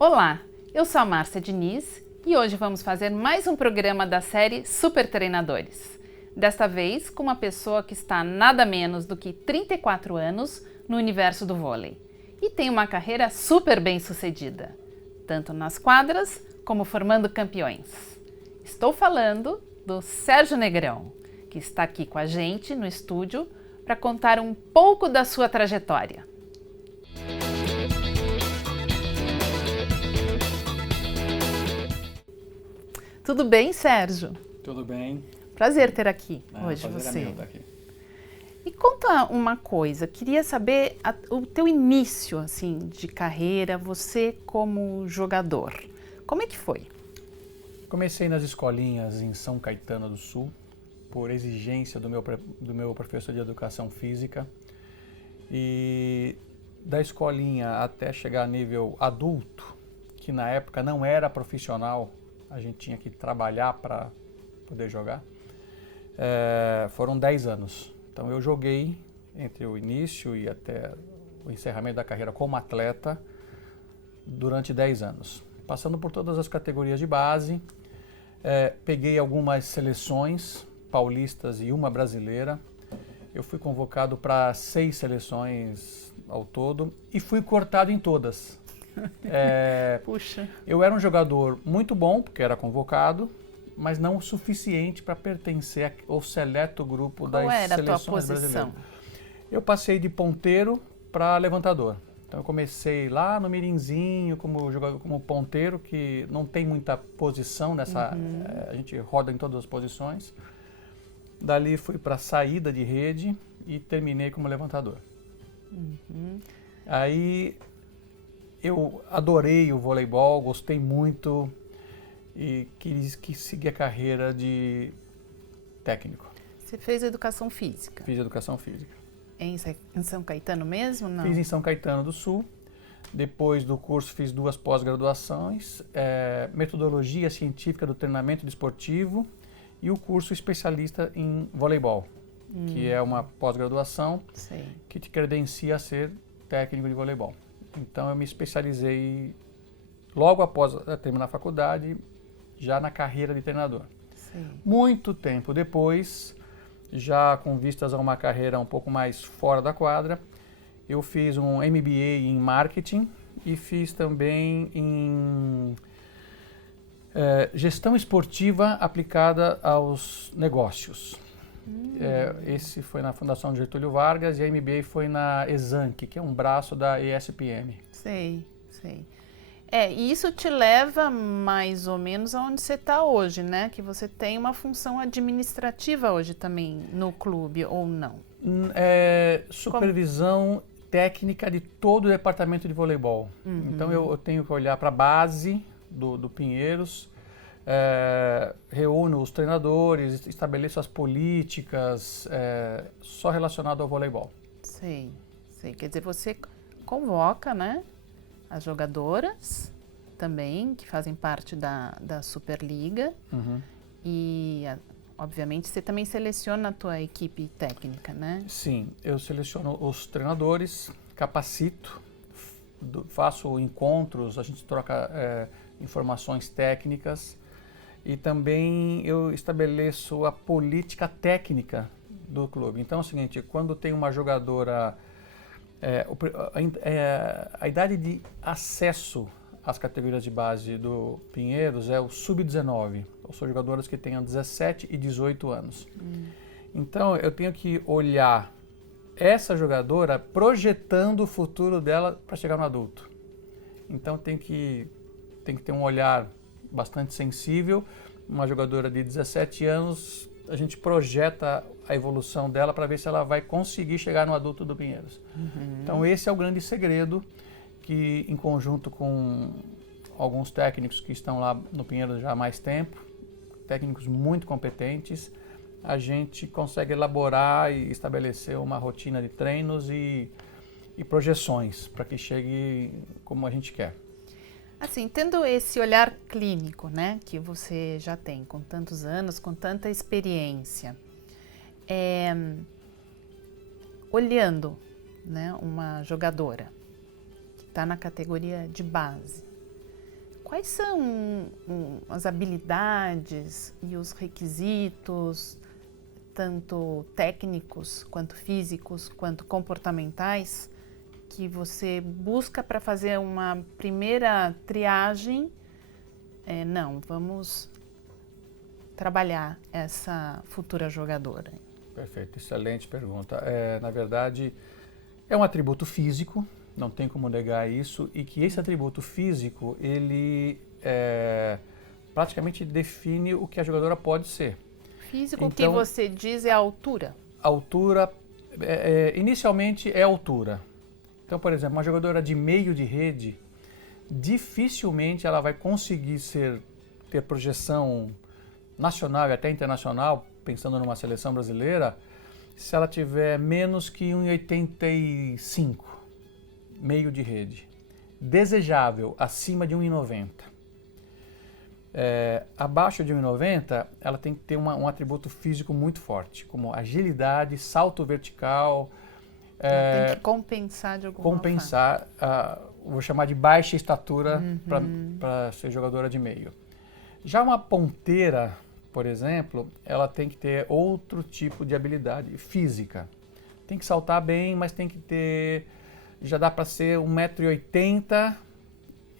Olá, eu sou a Márcia Diniz e hoje vamos fazer mais um programa da série Super Treinadores. Desta vez com uma pessoa que está nada menos do que 34 anos no universo do vôlei e tem uma carreira super bem sucedida, tanto nas quadras como formando campeões. Estou falando do Sérgio Negrão, que está aqui com a gente no estúdio para contar um pouco da sua trajetória. Tudo bem, Sérgio? Tudo bem. Prazer ter aqui hoje prazer você. É meu estar aqui. E conta uma coisa, queria saber o teu início assim de carreira, você como jogador. Como é que foi? Comecei nas escolinhas em São Caetano do Sul, por exigência do meu professor de educação física. E da escolinha até chegar a nível adulto, que na época não era profissional, a gente tinha que trabalhar para poder jogar, foram 10 anos. Então eu joguei entre o início e até o encerramento da carreira como atleta durante 10 anos. Passando por todas as categorias de base, peguei algumas seleções paulistas e uma brasileira. Eu fui convocado para 6 seleções ao todo e fui cortado em todas. Puxa. Eu era um jogador muito bom, porque era convocado, mas não o suficiente para pertencer ao seleto grupo das Qual era a tua seleções posição? brasileiras. Eu passei de ponteiro para levantador. Então eu comecei lá no mirinzinho como jogador, como ponteiro, que não tem muita posição nessa, a gente roda em todas as posições. Dali fui para saída de rede e terminei como levantador. Aí eu adorei o voleibol, gostei muito e quis seguir a carreira de técnico. Você fez educação física? Fiz educação física. Em São Caetano mesmo? Não. Fiz em São Caetano do Sul. Depois do curso fiz 2 pós-graduações, metodologia científica do treinamento desportivo e o curso especialista em voleibol, que é uma pós-graduação que te credencia a ser técnico de voleibol. Então eu me especializei logo após terminar a faculdade, já na carreira de treinador. Sim. Muito tempo depois, já com vistas a uma carreira um pouco mais fora da quadra, eu fiz um MBA em marketing e fiz também em gestão esportiva aplicada aos negócios. Esse foi na Fundação Getúlio Vargas e a MBA foi na Exanc, que é um braço da ESPM. Sei. E isso te leva mais ou menos aonde você está hoje, né? Que você tem uma função administrativa hoje também no clube, ou não? Supervisão técnica de todo o departamento de voleibol. Então eu tenho que olhar para a base do Pinheiros, reúno os treinadores, estabeleço as políticas, só relacionado ao voleibol. Sei. Quer dizer, você convoca, né, as jogadoras também, que fazem parte da Superliga. E, obviamente, você também seleciona a tua equipe técnica, né? Sim, eu seleciono os treinadores, capacito, faço encontros, a gente troca informações técnicas e também eu estabeleço a política técnica do clube. Então é o seguinte, quando tem uma jogadora, a idade de acesso às categorias de base do Pinheiros é o sub-19, ou são jogadoras que tenham 17 e 18 anos. Então eu tenho que olhar essa jogadora projetando o futuro dela para chegar no adulto. Então tem que ter um olhar bastante sensível. Uma jogadora de 17 anos, a gente projeta a evolução dela para ver se ela vai conseguir chegar no adulto do Pinheiros. Então esse é o grande segredo que, em conjunto com alguns técnicos que estão lá no Pinheiros já há mais tempo, técnicos muito competentes, a gente consegue elaborar e estabelecer uma rotina de treinos e projeções para que chegue como a gente quer. Assim, tendo esse olhar clínico, né, que você já tem com tantos anos, com tanta experiência, olhando, né, uma jogadora que está na categoria de base, quais são as habilidades e os requisitos, tanto técnicos, quanto físicos, quanto comportamentais, que você busca para fazer uma primeira triagem? Não, vamos trabalhar essa futura jogadora. Perfeito, excelente pergunta. Na verdade, é um atributo físico, não tem como negar isso, e que esse atributo físico, ele praticamente define o que a jogadora pode ser. Físico, então, o que você diz é a altura? A altura, inicialmente é a altura. Então, por exemplo, uma jogadora de meio de rede, dificilmente ela vai conseguir ter projeção nacional e até internacional, pensando numa seleção brasileira, se ela tiver menos que 1,85, meio de rede. Desejável, acima de 1,90. Abaixo de 1,90, ela tem que ter um atributo físico muito forte, como agilidade, salto vertical. Tem que compensar de alguma forma. Vou chamar de baixa estatura para ser jogadora de meio. Já uma ponteira, por exemplo, ela tem que ter outro tipo de habilidade física. Tem que saltar bem, mas tem que ter... Já dá para ser 1,80 m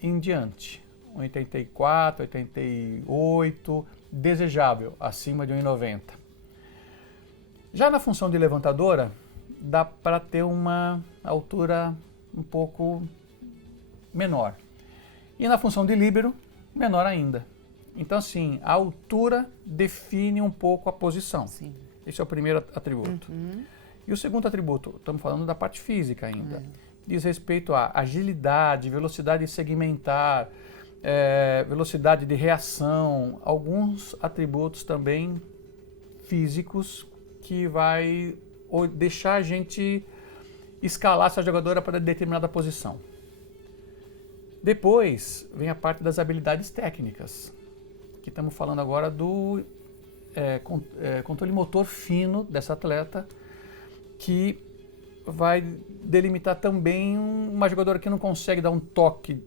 em diante. 1,84, 1,88, desejável, acima de 1,90 m. Já na função de levantadora, dá para ter uma altura um pouco menor. E na função de líbero, menor ainda. Então, assim, a altura define um pouco a posição. Sim. Esse é o primeiro atributo. E o segundo atributo, estamos falando da parte física ainda, diz respeito à agilidade, velocidade de segmentar, velocidade de reação, alguns atributos também físicos que vai deixar a gente escalar essa jogadora para determinada posição. Depois vem a parte das habilidades técnicas, que estamos falando agora do controle motor fino dessa atleta, que vai delimitar também uma jogadora que não consegue dar um toque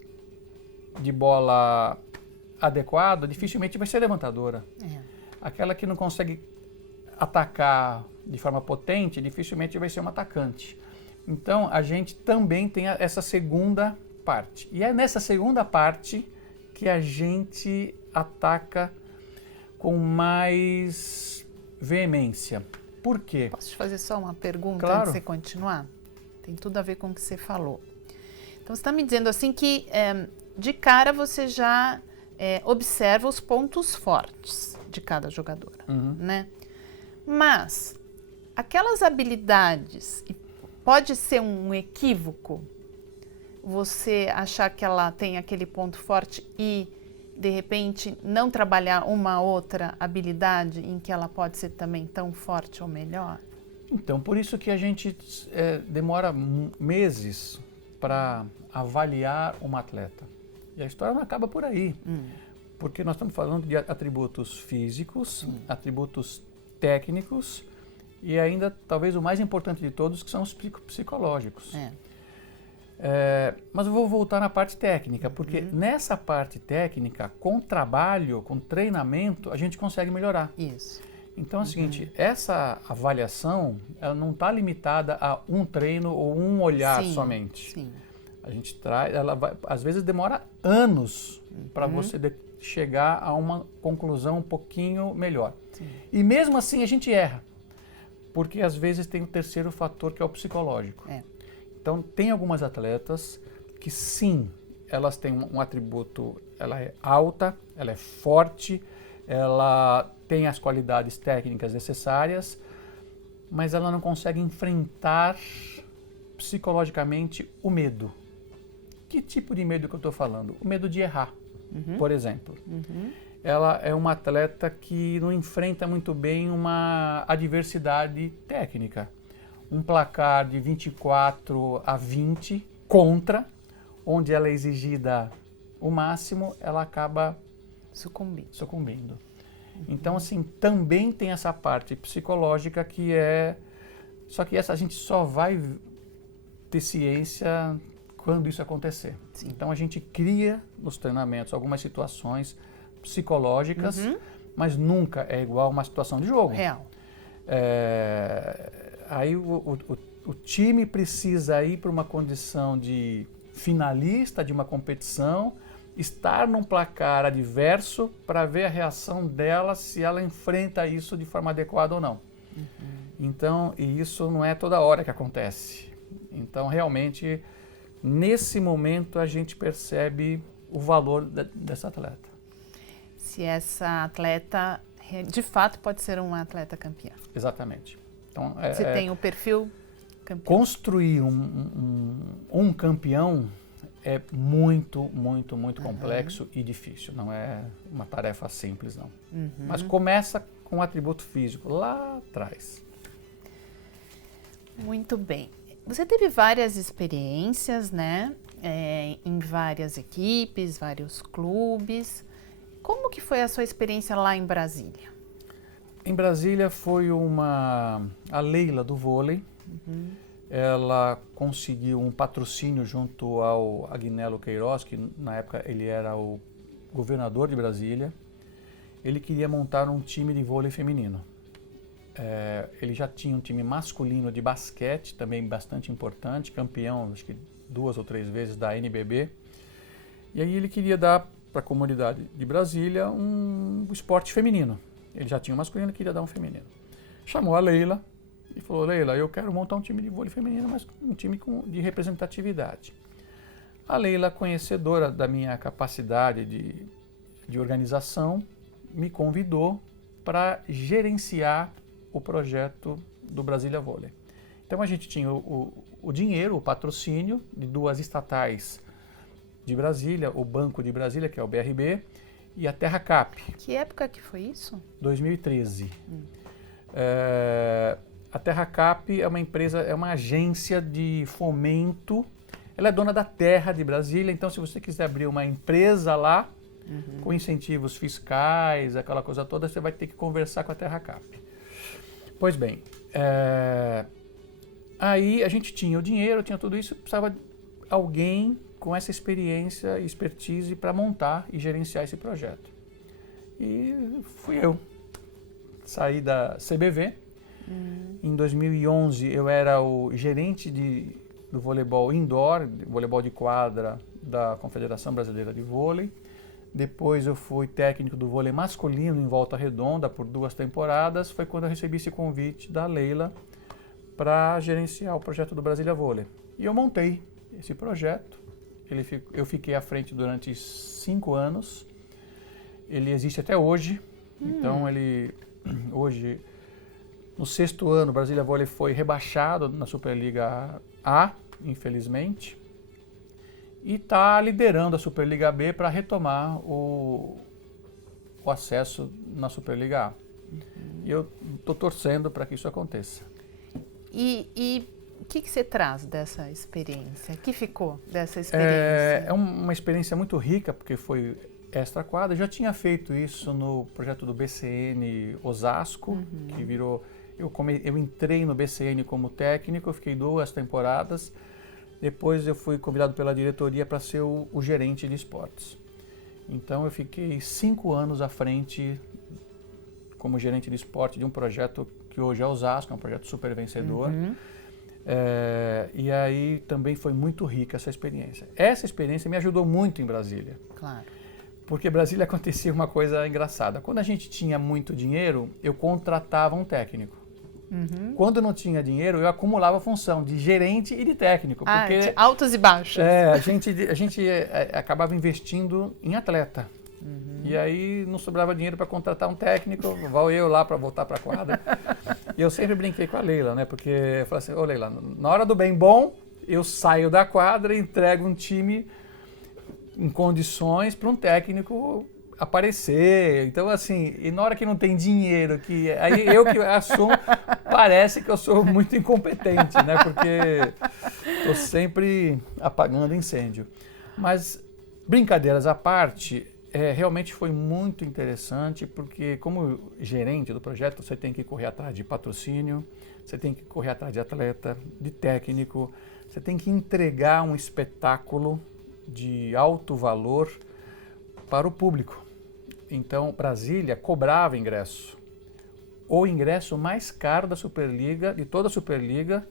de bola adequado, dificilmente vai ser levantadora. Aquela que não consegue atacar de forma potente, dificilmente vai ser uma atacante. Então, a gente também tem essa segunda parte. E é nessa segunda parte que a gente ataca com mais veemência. Por quê? Posso te fazer só uma pergunta Claro. antes de você continuar? Tem tudo a ver com o que você falou. Então, você está me dizendo assim que, de cara, você já observa os pontos fortes de cada jogadora, né? Mas, aquelas habilidades, pode ser um equívoco você achar que ela tem aquele ponto forte e, de repente, não trabalhar uma outra habilidade em que ela pode ser também tão forte ou melhor? Então, por isso que a gente demora meses para avaliar uma atleta. E a história não acaba por aí. Porque nós estamos falando de atributos físicos, atributos técnicos e ainda, talvez, o mais importante de todos, que são os psicológicos. Mas eu vou voltar na parte técnica, porque nessa parte técnica, com trabalho, com treinamento, a gente consegue melhorar. Isso. Então é o seguinte, essa avaliação, ela não está limitada a um treino ou um olhar somente. Sim. A gente traz, às vezes demora anos para você chegar a uma conclusão um pouquinho melhor. Sim. E mesmo assim a gente erra, porque às vezes tem o terceiro fator, que é o psicológico. Então tem algumas atletas que sim, elas têm um atributo, ela é alta, ela é forte, ela tem as qualidades técnicas necessárias, mas ela não consegue enfrentar psicologicamente o medo. Que tipo de medo que eu estou falando? O medo de errar, por exemplo. Ela é uma atleta que não enfrenta muito bem uma adversidade técnica. Um placar de 24-20 contra, onde ela é exigida o máximo, ela acaba sucumbindo. Então, assim, também tem essa parte psicológica que é... Só que essa a gente só vai ter ciência quando isso acontecer. Sim. Então a gente cria nos treinamentos algumas situações psicológicas, mas nunca é igual a uma situação de jogo. Real. Aí o time precisa ir para uma condição de finalista de uma competição, estar num placar adverso para ver a reação dela, se ela enfrenta isso de forma adequada ou não. Então, e isso não é toda hora que acontece. Então, realmente, nesse momento, a gente percebe o valor dessa atleta. Se essa atleta, de fato, pode ser uma atleta campeã. Exatamente. Então, Se tem o perfil campeão. Construir um campeão é muito complexo e difícil. Não é uma tarefa simples, não. Mas começa com o atributo físico lá atrás. Muito bem. Você teve várias experiências, né? Em várias equipes, vários clubes. Como que foi a sua experiência lá em Brasília? Em Brasília foi a Leila do vôlei. Ela conseguiu um patrocínio junto ao Agnello Queiroz, que na época ele era o governador de Brasília. Ele queria montar um time de vôlei feminino. Ele já tinha um time masculino de basquete, também bastante importante, campeão, acho que 2 ou 3 vezes da NBB. E aí ele queria dar para a comunidade de Brasília um esporte feminino. Ele já tinha um masculino e queria dar um feminino. Chamou a Leila e falou: Leila, eu quero montar um time de vôlei feminino, mas um time de representatividade. A Leila, conhecedora da minha capacidade de organização, me convidou para gerenciar o projeto do Brasília Vôlei. Então a gente tinha o dinheiro, o patrocínio de 2 estatais de Brasília, o Banco de Brasília, que é o BRB, e a Terra Cap. Que época que foi isso? 2013. A Terra Cap é uma empresa, é uma agência de fomento. Ela é dona da terra de Brasília, então se você quiser abrir uma empresa lá, com incentivos fiscais, aquela coisa toda, você vai ter que conversar com a Terra Cap. Pois bem, aí a gente tinha o dinheiro, tinha tudo isso, precisava de alguém com essa experiência e expertise para montar e gerenciar esse projeto. E fui eu. Saí da CBV. Em 2011 eu era o gerente do voleibol indoor, voleibol de quadra da Confederação Brasileira de Vôlei. Depois eu fui técnico do vôlei masculino em Volta Redonda por 2 temporadas. Foi quando eu recebi esse convite da Leila para gerenciar o projeto do Brasília Vôlei. E eu montei esse projeto. Eu fiquei à frente durante 5 anos. Ele existe até hoje. Então hoje, no 6º ano, o Brasília Vôlei foi rebaixado na Superliga A, infelizmente. E está liderando a Superliga B para retomar o acesso na Superliga A. E eu estou torcendo para que isso aconteça. E o que você traz dessa experiência? O que ficou dessa experiência? É uma experiência muito rica, porque foi extra-quadra. Eu já tinha feito isso no projeto do BCN Osasco, que virou... Eu entrei no BCN como técnico, eu fiquei 2 temporadas. Depois eu fui convidado pela diretoria para ser o gerente de esportes. Então eu fiquei 5 anos à frente como gerente de esporte de um projeto que hoje é Osasco, é um projeto super vencedor. E aí também foi muito rica essa experiência. Essa experiência me ajudou muito em Brasília. Claro. Porque em Brasília acontecia uma coisa engraçada. Quando a gente tinha muito dinheiro, eu contratava um técnico. Quando não tinha dinheiro, eu acumulava a função de gerente e de técnico. Porque, de altos e baixos. a gente acabava investindo em atleta. E aí não sobrava dinheiro para contratar um técnico, vou eu lá para voltar para a quadra. E eu sempre brinquei com a Leila, né? Porque eu falei assim: ô Leila, na hora do bem bom, eu saio da quadra e entrego um time em condições para um técnico aparecer. Então, assim, e na hora que não tem dinheiro, aí eu que assumo, parece que eu sou muito incompetente, né? Porque estou sempre apagando incêndio. Mas, brincadeiras à parte, realmente foi muito interessante, porque como gerente do projeto, você tem que correr atrás de patrocínio, você tem que correr atrás de atleta, de técnico, Você tem que entregar um espetáculo de alto valor para o público. Então, Brasília cobrava ingresso. O ingresso mais caro da Superliga, de toda a Superliga,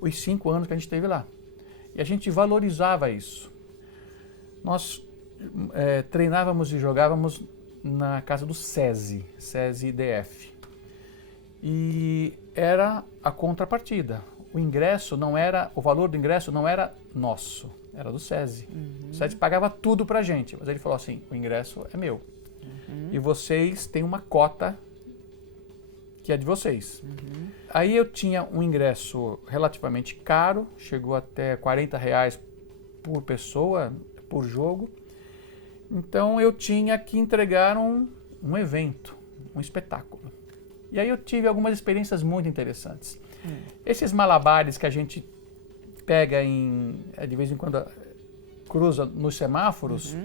os 5 anos que a gente esteve lá. E a gente valorizava isso. Nós treinávamos e jogávamos na casa do SESI DF. E era a contrapartida. O valor do ingresso não era nosso, era do SESI. O SESI pagava tudo pra gente, mas ele falou assim, o ingresso é meu. E vocês têm uma cota que é de vocês. Aí eu tinha um ingresso relativamente caro, chegou até R$40 por pessoa, por jogo. Então eu tinha que entregar um evento, um espetáculo. E aí eu tive algumas experiências muito interessantes. Esses malabares que a gente pega de vez em quando cruza nos semáforos,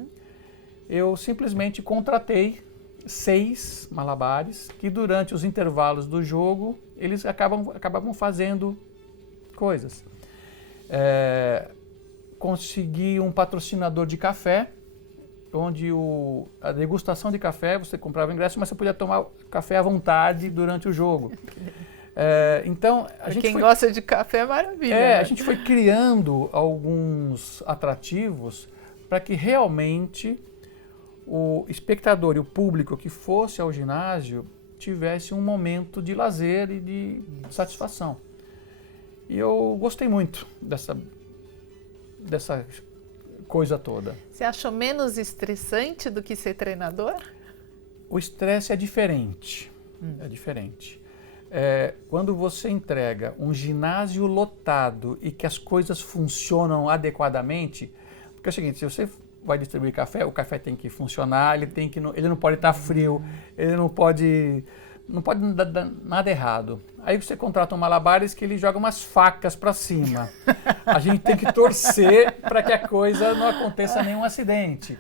eu simplesmente contratei 6 malabares que durante os intervalos do jogo eles acabavam fazendo coisas. Consegui um patrocinador de café, onde a degustação de café, você comprava ingresso, mas você podia tomar café à vontade durante o jogo. Então, quem gosta de café é maravilha. Né? A gente foi criando alguns atrativos para que realmente o espectador e o público que fosse ao ginásio tivesse um momento de lazer e de satisfação. E eu gostei muito dessa coisa toda. Você achou menos estressante do que ser treinador? O estresse é diferente. É diferente. Quando você entrega um ginásio lotado e que as coisas funcionam adequadamente, porque é o seguinte, se você vai distribuir café, o café tem que funcionar, ele não pode estar frio, ele não pode dar nada errado. Aí você contrata um malabares que ele joga umas facas para cima. A gente tem que torcer para que a coisa não aconteça nenhum acidente.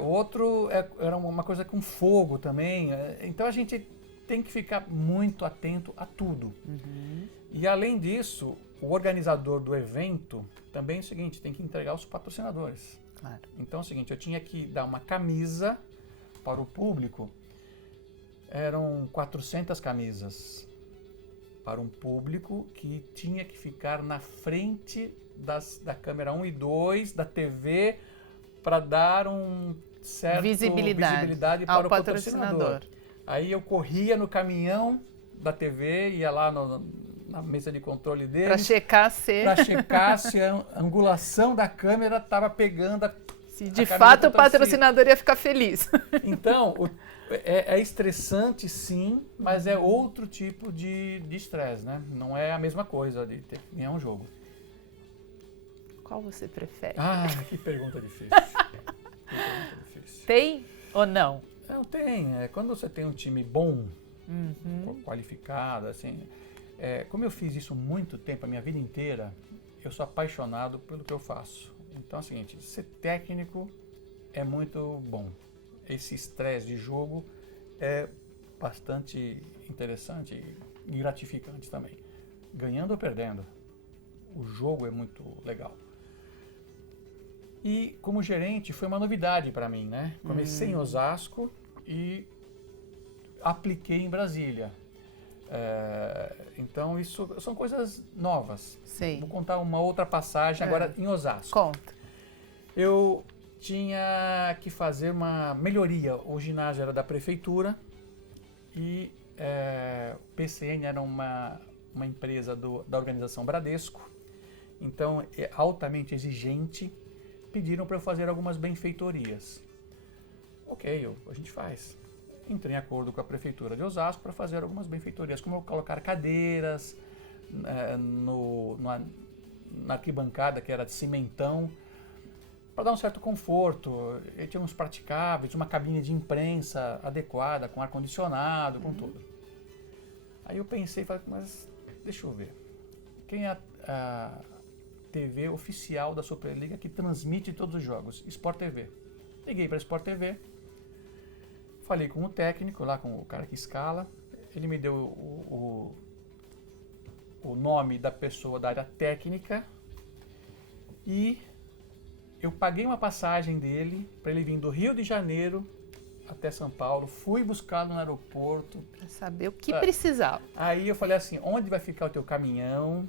O outro era uma coisa com fogo também. Então a gente tem que ficar muito atento a tudo. E além disso, o organizador do evento também é o seguinte, tem que entregar os patrocinadores. Claro. Então é o seguinte, eu tinha que dar uma camisa para o público. Eram 400 camisas para um público que tinha que ficar na frente da câmera 1 e 2, da TV, para dar um certo visibilidade para o patrocinador. Aí eu corria no caminhão da TV, ia lá na mesa de controle deles. Para checar se a angulação da câmera estava pegando se de fato o patrocinador ia ficar feliz. Então, é estressante sim, mas é outro tipo de estresse, né? Não é a mesma coisa de ter que ganhar um jogo. Qual você prefere? Ah, que pergunta difícil. Tem ou não? Não, tem. Quando você tem um time bom, qualificado, assim... como eu fiz isso muito tempo, a minha vida inteira, eu sou apaixonado pelo que eu faço. Então é o seguinte, ser técnico é muito bom. Esse estresse de jogo é bastante interessante e gratificante também. Ganhando ou perdendo, o jogo é muito legal. E como gerente foi uma novidade para mim, né? Comecei em Osasco e apliquei em Brasília. Então isso são coisas novas. Sim. Vou contar uma outra passagem agora em Osasco. Conta. Eu tinha que fazer uma melhoria. O ginásio era da prefeitura e o PCN era uma empresa da organização Bradesco. Então é altamente exigente. Pediram para eu fazer algumas benfeitorias. Ok, a gente faz. Entrei em acordo com a Prefeitura de Osasco para fazer algumas benfeitorias, como colocar cadeiras na arquibancada, que era de cimentão, para dar um certo conforto. E tinha uns praticáveis, uma cabine de imprensa adequada, com ar-condicionado, com tudo. Aí eu pensei, falei, mas deixa eu ver. Quem é a TV oficial da Superliga que transmite todos os jogos? Sport TV. Liguei para a Sport TV. Falei com o técnico, lá com o cara que escala, ele me deu o o nome da pessoa da área técnica e eu paguei uma passagem dele para ele vir do Rio de Janeiro até São Paulo, fui buscá-lo no aeroporto. Para saber o que precisava. Aí eu falei assim, onde vai ficar o teu caminhão?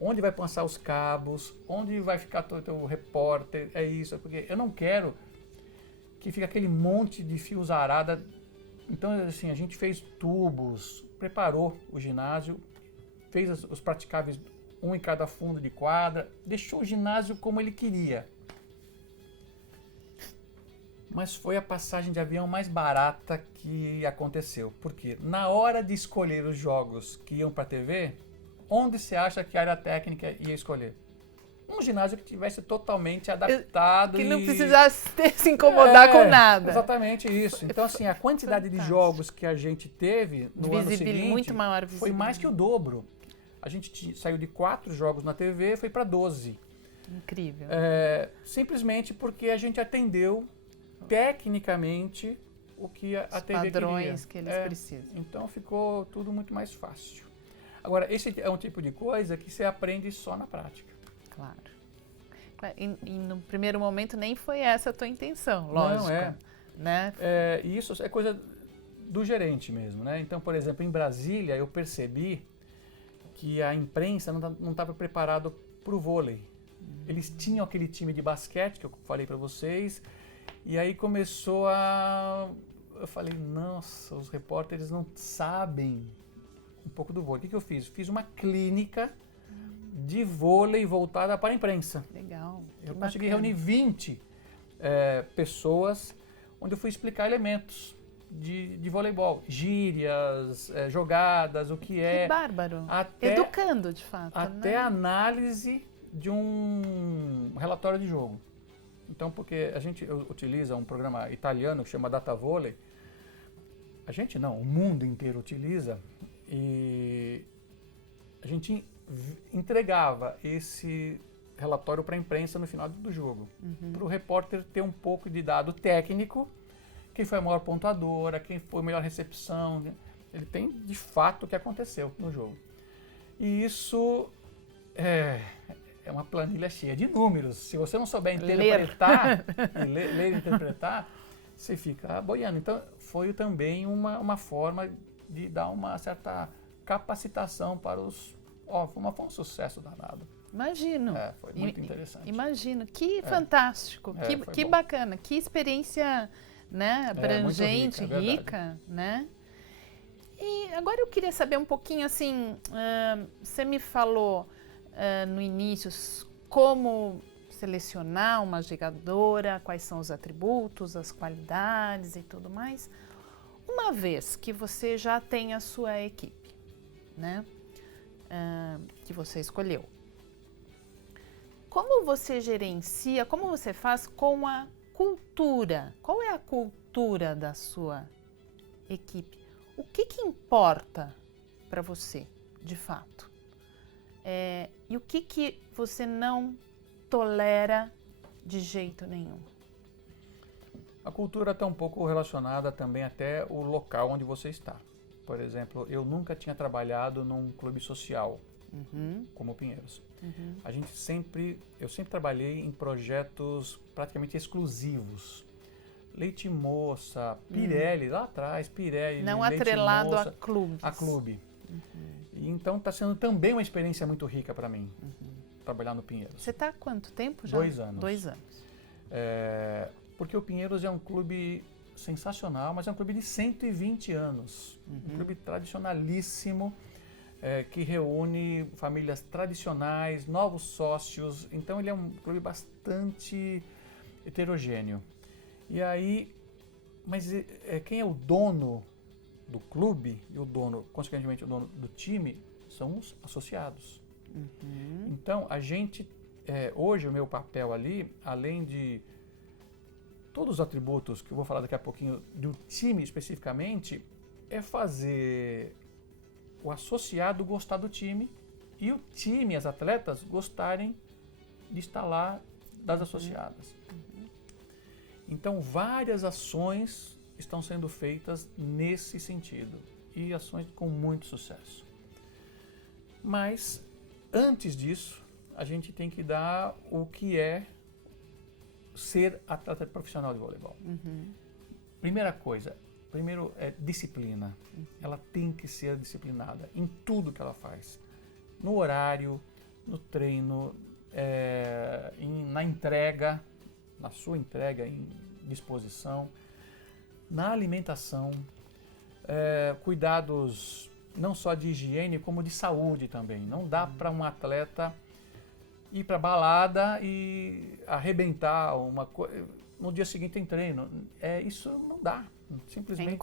Onde vai passar os cabos? Onde vai ficar o teu repórter? É isso, porque eu não quero que fique aquele monte de fios arada. Então, assim, a gente fez tubos, preparou o ginásio, fez os praticáveis, um em cada fundo de quadra, deixou o ginásio como ele queria. Mas foi a passagem de avião mais barata que aconteceu. Porque na hora de escolher os jogos que iam para a TV, onde você acha que a área técnica ia escolher? Um ginásio que tivesse totalmente adaptado. Que não precisasse se incomodar com nada. Exatamente isso. Então, assim, a quantidade de jogos que a gente teve no ano seguinte muito maior foi mais que o dobro. A gente saiu de 4 jogos na TV e foi para 12. Incrível. Simplesmente porque a gente atendeu tecnicamente o que a TV queria. Os padrões que eles precisam. Então ficou tudo muito mais fácil. Agora, esse é um tipo de coisa que você aprende só na prática. Claro. E no primeiro momento nem foi essa a tua intenção, lógico. Não, né? E isso é coisa do gerente mesmo, né? Então, por exemplo, em Brasília eu percebi que a imprensa não estava preparada para o vôlei. Eles tinham aquele time de basquete que eu falei para vocês, e aí começou eu falei, nossa, os repórteres não sabem um pouco do vôlei. O que eu fiz? Fiz uma clínica de vôlei voltada para a imprensa. Legal. Eu consegui reunir 20 pessoas, onde eu fui explicar elementos de voleibol, gírias, jogadas, o que é. Que bárbaro. Educando, de fato. Até a análise de um relatório de jogo. Então, porque a gente utiliza um programa italiano que chama Data Volley, o mundo inteiro utiliza, e a gente entregava esse relatório para a imprensa no final do jogo, para o repórter ter um pouco de dado técnico, quem foi a maior pontuadora, quem foi a melhor recepção, ele tem de fato o que aconteceu no jogo. E isso é uma planilha cheia de números. Se você não souber interpretar, ler e interpretar, você fica boiando. Então, foi também uma forma de dar uma certa capacitação para os... foi um sucesso danado. Imagino. Foi muito interessante. Imagino. Que fantástico. Que bacana. Que experiência, né, abrangente, rica, né? E agora eu queria saber um pouquinho, assim, você me falou no início como selecionar uma jogadora, quais são os atributos, as qualidades e tudo mais. Uma vez que você já tem a sua equipe, né, que você escolheu, como você gerencia, como você faz com a cultura? Qual é a cultura da sua equipe? O que importa para você, de fato? E o que você não tolera de jeito nenhum? A cultura está um pouco relacionada também até o local onde você está. Por exemplo, eu nunca tinha trabalhado num clube social, como o Pinheiros. Eu sempre trabalhei em projetos praticamente exclusivos. Leite Moça, Pirelli, lá atrás, Pirelli, não Leite atrelado Moça, a clubes. A clube. E então está sendo também uma experiência muito rica para mim, trabalhar no Pinheiros. Você está há quanto tempo já? 2 anos. 2 anos. Porque o Pinheiros é um clube sensacional, mas é um clube de 120 anos. Um clube tradicionalíssimo, que reúne famílias tradicionais, novos sócios. Então ele é um clube bastante heterogêneo. E aí, mas quem é o dono do clube e o dono, consequentemente o dono do time, são os associados. Então a gente, hoje o meu papel ali, além de todos os atributos que eu vou falar daqui a pouquinho do time especificamente, é fazer o associado gostar do time e o time, as atletas, gostarem de estar lá das associadas. Então várias ações estão sendo feitas nesse sentido e ações com muito sucesso. Mas, antes disso, a gente tem que dar o que é ser atleta profissional de voleibol. Primeira coisa, primeiro é disciplina. Ela tem que ser disciplinada em tudo que ela faz. No horário, no treino, na entrega, na sua entrega, em disposição, na alimentação, cuidados não só de higiene, como de saúde também. Não dá para um atleta ir para balada e arrebentar uma coisa. No dia seguinte tem treino. Isso não dá. Simplesmente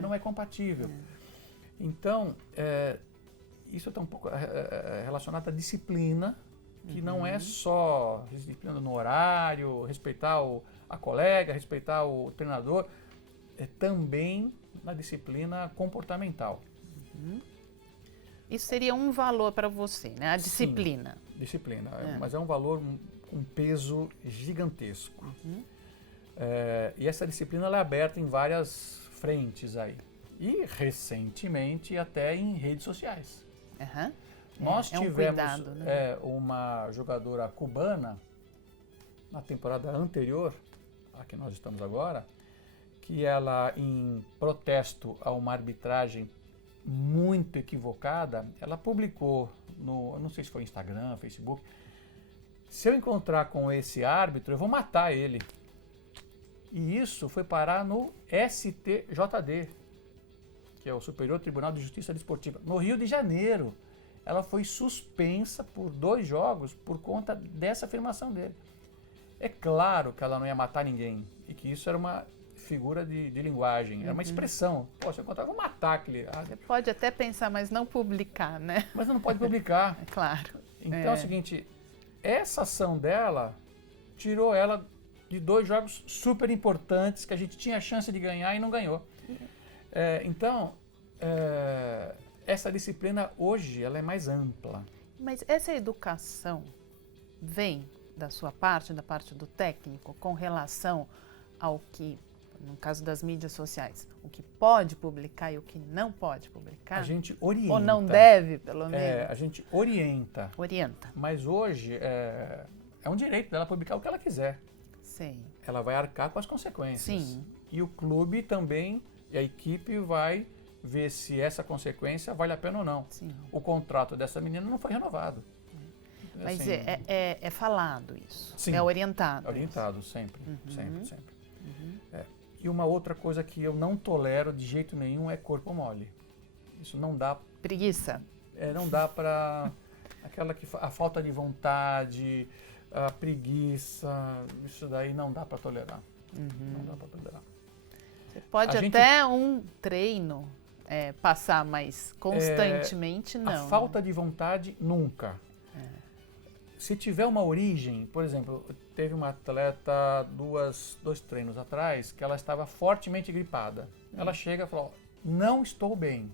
não é compatível. Então, isso está um pouco relacionado à disciplina, que não é só disciplina no horário, respeitar a colega, respeitar o treinador, é também na disciplina comportamental. Isso seria um valor para você, né? A disciplina. Sim, disciplina, mas é um valor com peso gigantesco. E essa disciplina ela é aberta em várias frentes aí. E recentemente até em redes sociais. Nós tivemos cuidado, né? uma jogadora cubana na temporada anterior, a que nós estamos agora, que ela, em protesto a uma arbitragem muito equivocada, ela publicou não sei se foi Instagram, Facebook, se eu encontrar com esse árbitro, eu vou matar ele. E isso foi parar no STJD, que é o Superior Tribunal de Justiça Desportiva, no Rio de Janeiro. Ela foi suspensa por 2 jogos por conta dessa afirmação dele. É claro que ela não ia matar ninguém e que isso era uma figura de linguagem, era uma expressão. Pô, se eu encontrar, eu vou matar aquele... Você pode até pensar, mas não publicar, né? Mas não pode publicar. Claro. Então é o seguinte, essa ação dela tirou ela de 2 jogos super importantes que a gente tinha a chance de ganhar e não ganhou. Então, essa disciplina hoje ela é mais ampla. Mas essa educação vem da sua parte, da parte do técnico, com relação ao que, no caso das mídias sociais, o que pode publicar e o que não pode publicar? A gente orienta. Ou não deve, pelo menos? A gente orienta. Orienta. Mas hoje é um direito dela publicar o que ela quiser. Sim. Ela vai arcar com as consequências. Sim. E o clube também, e a equipe vai ver se essa consequência vale a pena ou não. Sim. O contrato dessa menina não foi renovado. Mas assim, é falado isso? Sim, é orientado? É orientado, sempre, sempre. E uma outra coisa que eu não tolero de jeito nenhum é corpo mole. Isso não dá... Preguiça? Não dá para... a falta de vontade, a preguiça, isso daí não dá para tolerar. Não dá para tolerar. Você pode até um treino passar, mas constantemente não. A falta de vontade, nunca. Se tiver uma origem, por exemplo, teve uma atleta 2 treinos atrás que ela estava fortemente gripada. Ela chega e fala, não estou bem.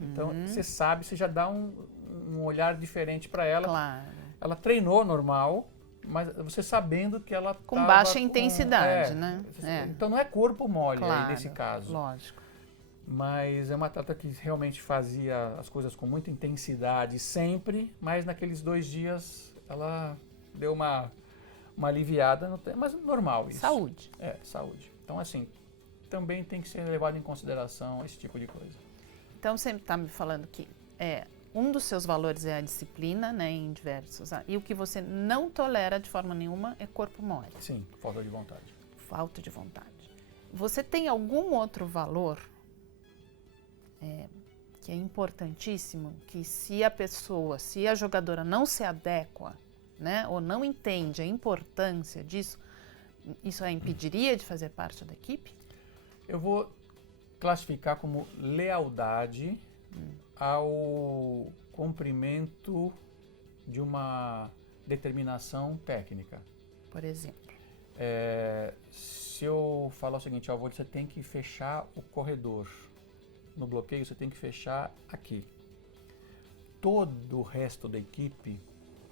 Então, você sabe, você já dá um olhar diferente para ela. Claro. Ela treinou normal, mas você sabendo que ela com baixa intensidade, né? Então não é corpo mole claro, aí nesse caso. Lógico. Mas é uma atleta que realmente fazia as coisas com muita intensidade sempre, mas naqueles 2 dias ela deu uma aliviada, mas normal isso. Saúde. Saúde. Então assim, também tem que ser levado em consideração esse tipo de coisa. Então você está me falando que um dos seus valores é a disciplina, né, em diversos, e o que você não tolera de forma nenhuma é corpo mole. Sim, falta de vontade. Falta de vontade. Você tem algum outro valor que é importantíssimo, que se a jogadora não se adequa, né, ou não entende a importância disso, isso a impediria de fazer parte da equipe? Eu vou classificar como lealdade ao cumprimento de uma determinação técnica. Por exemplo? Se eu falar o seguinte, você tem que fechar o corredor. No bloqueio você tem que fechar aqui. Todo o resto da equipe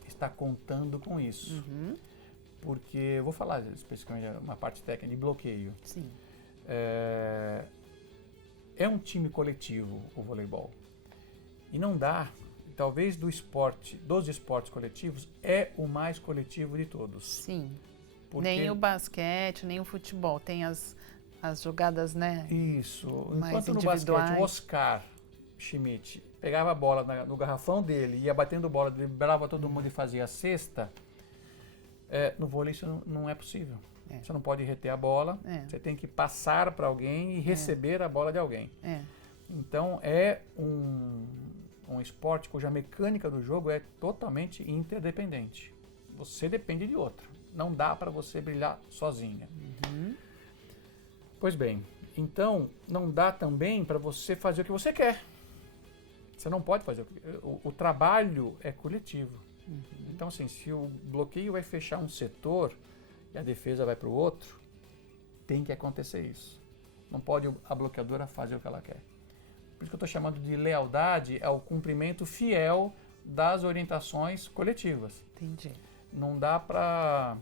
está contando com isso. Porque, eu vou falar especificamente uma parte técnica de bloqueio. Sim. É um time coletivo o voleibol. E não dá talvez dos esportes coletivos, é o mais coletivo de todos. Sim. Porque... Nem o basquete, nem o futebol. Tem as jogadas, né? Isso. Mais Enquanto no basquete, o Oscar Schmidt pegava a bola no garrafão dele, ia batendo bola, driblava todo mundo e fazia a cesta, no vôlei isso não é possível. Você não pode reter a bola, você tem que passar para alguém e receber a bola de alguém. Então é um esporte cuja mecânica do jogo é totalmente interdependente. Você depende de outro. Não dá para você brilhar sozinha. Pois bem, então não dá também para você fazer o que você quer. Você não pode fazer o trabalho é coletivo. Então assim, se o bloqueio vai fechar um setor e a defesa vai para o outro, tem que acontecer isso. Não pode a bloqueadora fazer o que ela quer. Por isso que eu estou chamando de lealdade ao cumprimento fiel das orientações coletivas. Entendi. Não dá para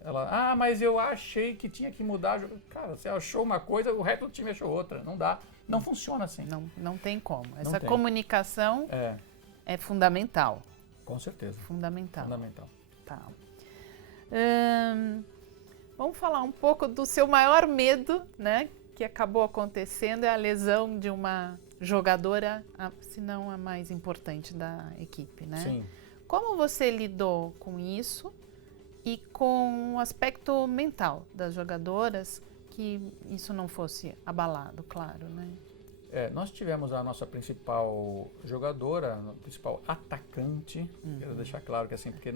ela, mas eu achei que tinha que mudar. Cara, você achou uma coisa, o resto do time achou outra. Não dá. Não funciona assim. Não tem como. Essa comunicação é fundamental. Com certeza. Fundamental. Tá. Vamos falar um pouco do seu maior medo, né? Que acabou acontecendo, é a lesão de uma jogadora, se não a mais importante da equipe, né? Sim. Como você lidou com isso e com o aspecto mental das jogadoras, que isso não fosse abalado, claro, né? Nós tivemos a nossa principal jogadora, a principal atacante, quero deixar claro que assim, porque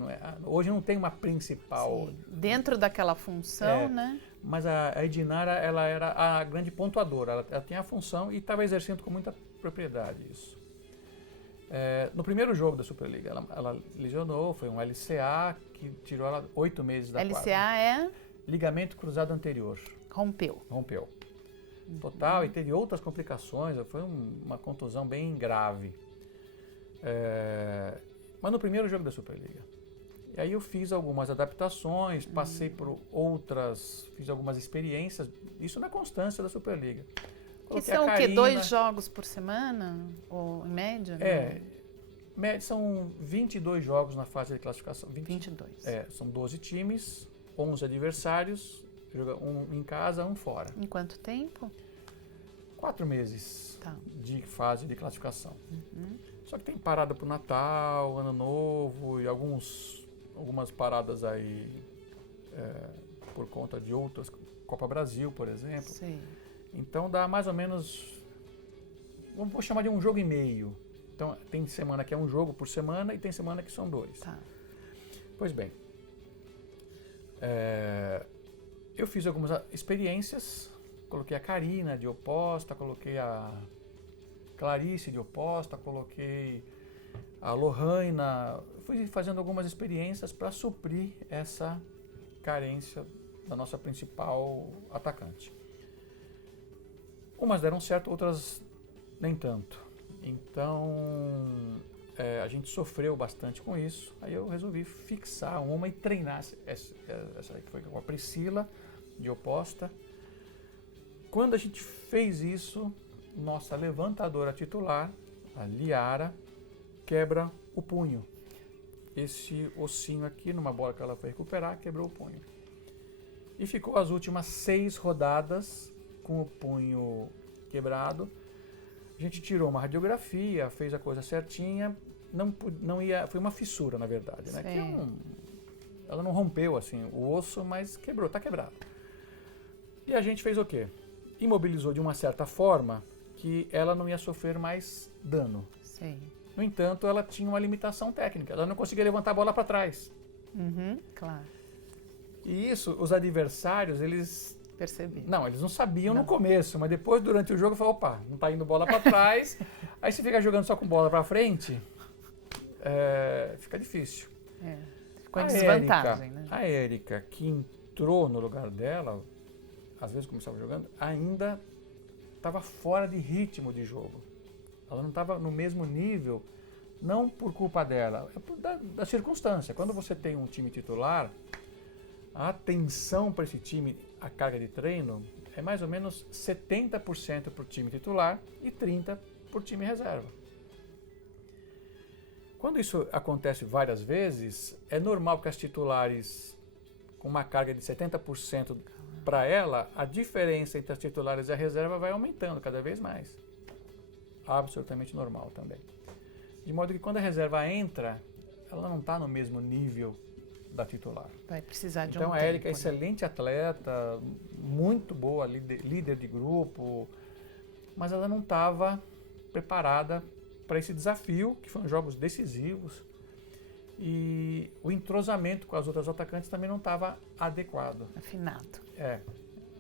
hoje não tem uma principal... Sim. Dentro daquela função, né? Mas a Edinara, ela era a grande pontuadora, ela tinha a função e estava exercendo com muita propriedade isso. No primeiro jogo da Superliga, ela lesionou, foi um LCA que tirou ela 8 meses da quadra. LCA é? Ligamento cruzado anterior. Rompeu. Total, e teve outras complicações, foi uma contusão bem grave. Mas no primeiro jogo da Superliga. E aí eu fiz algumas adaptações, passei por outras, fiz algumas experiências, isso na constância da Superliga. Que são o quê? 2 jogos por semana? Ou em média? Média são 22 jogos na fase de classificação. 22. São 12 times, 11 adversários, um em casa, um fora. Em quanto tempo? 4 meses de fase de classificação. Só que tem parada para o Natal, Ano Novo e algumas paradas aí por conta de outras, Copa Brasil, por exemplo. Sim. Então dá mais ou menos, vou chamar de um jogo e meio. Então tem semana que é um jogo por semana e tem semana que são 2. Tá. Pois bem, eu fiz algumas experiências, coloquei a Karina de oposta, coloquei a Clarice de oposta, coloquei a Lohana, fui fazendo algumas experiências para suprir essa carência da nossa principal atacante. Umas deram certo, outras nem tanto. Então a gente sofreu bastante com isso, aí eu resolvi fixar uma e treinar essa aí que foi com a Priscila de oposta. Quando a gente fez isso, nossa levantadora titular, a Liara, quebra o punho. Esse ossinho aqui, numa bola que ela foi recuperar, quebrou o punho. E ficou as últimas 6 rodadas com o punho quebrado. A gente tirou uma radiografia, fez a coisa certinha, foi uma fissura, na verdade, né? Ela não rompeu assim o osso, mas quebrou, está quebrado. E a gente fez o quê? Imobilizou de uma certa forma que ela não ia sofrer mais dano. Sim. No entanto, ela tinha uma limitação técnica, ela não conseguia levantar a bola para trás. Claro. E isso, os adversários, eles... Percebi. Não, eles não sabiam no começo, mas depois, durante o jogo, falou, opa, não está indo bola para trás. Aí você fica jogando só com bola para frente, fica difícil. Ficou em desvantagem, né? A Érica, que entrou no lugar dela, às vezes começava jogando, ainda estava fora de ritmo de jogo. Ela não estava no mesmo nível, não por culpa dela, da circunstância. Quando você tem um time titular, a atenção para esse time, a carga de treino, é mais ou menos 70% para o time titular e 30% para o time reserva. Quando isso acontece várias vezes, é normal que as titulares com uma carga de 70% para ela, a diferença entre as titulares e a reserva vai aumentando cada vez mais. Absolutamente normal também. De modo que quando a reserva entra, ela não está no mesmo nível da titular. Vai precisar de então, um a Érica é tempo, né? excelente atleta, muito boa, líder de grupo, mas ela não estava preparada para esse desafio, que foram jogos decisivos, e o entrosamento com as outras atacantes também não estava adequado. Afinado.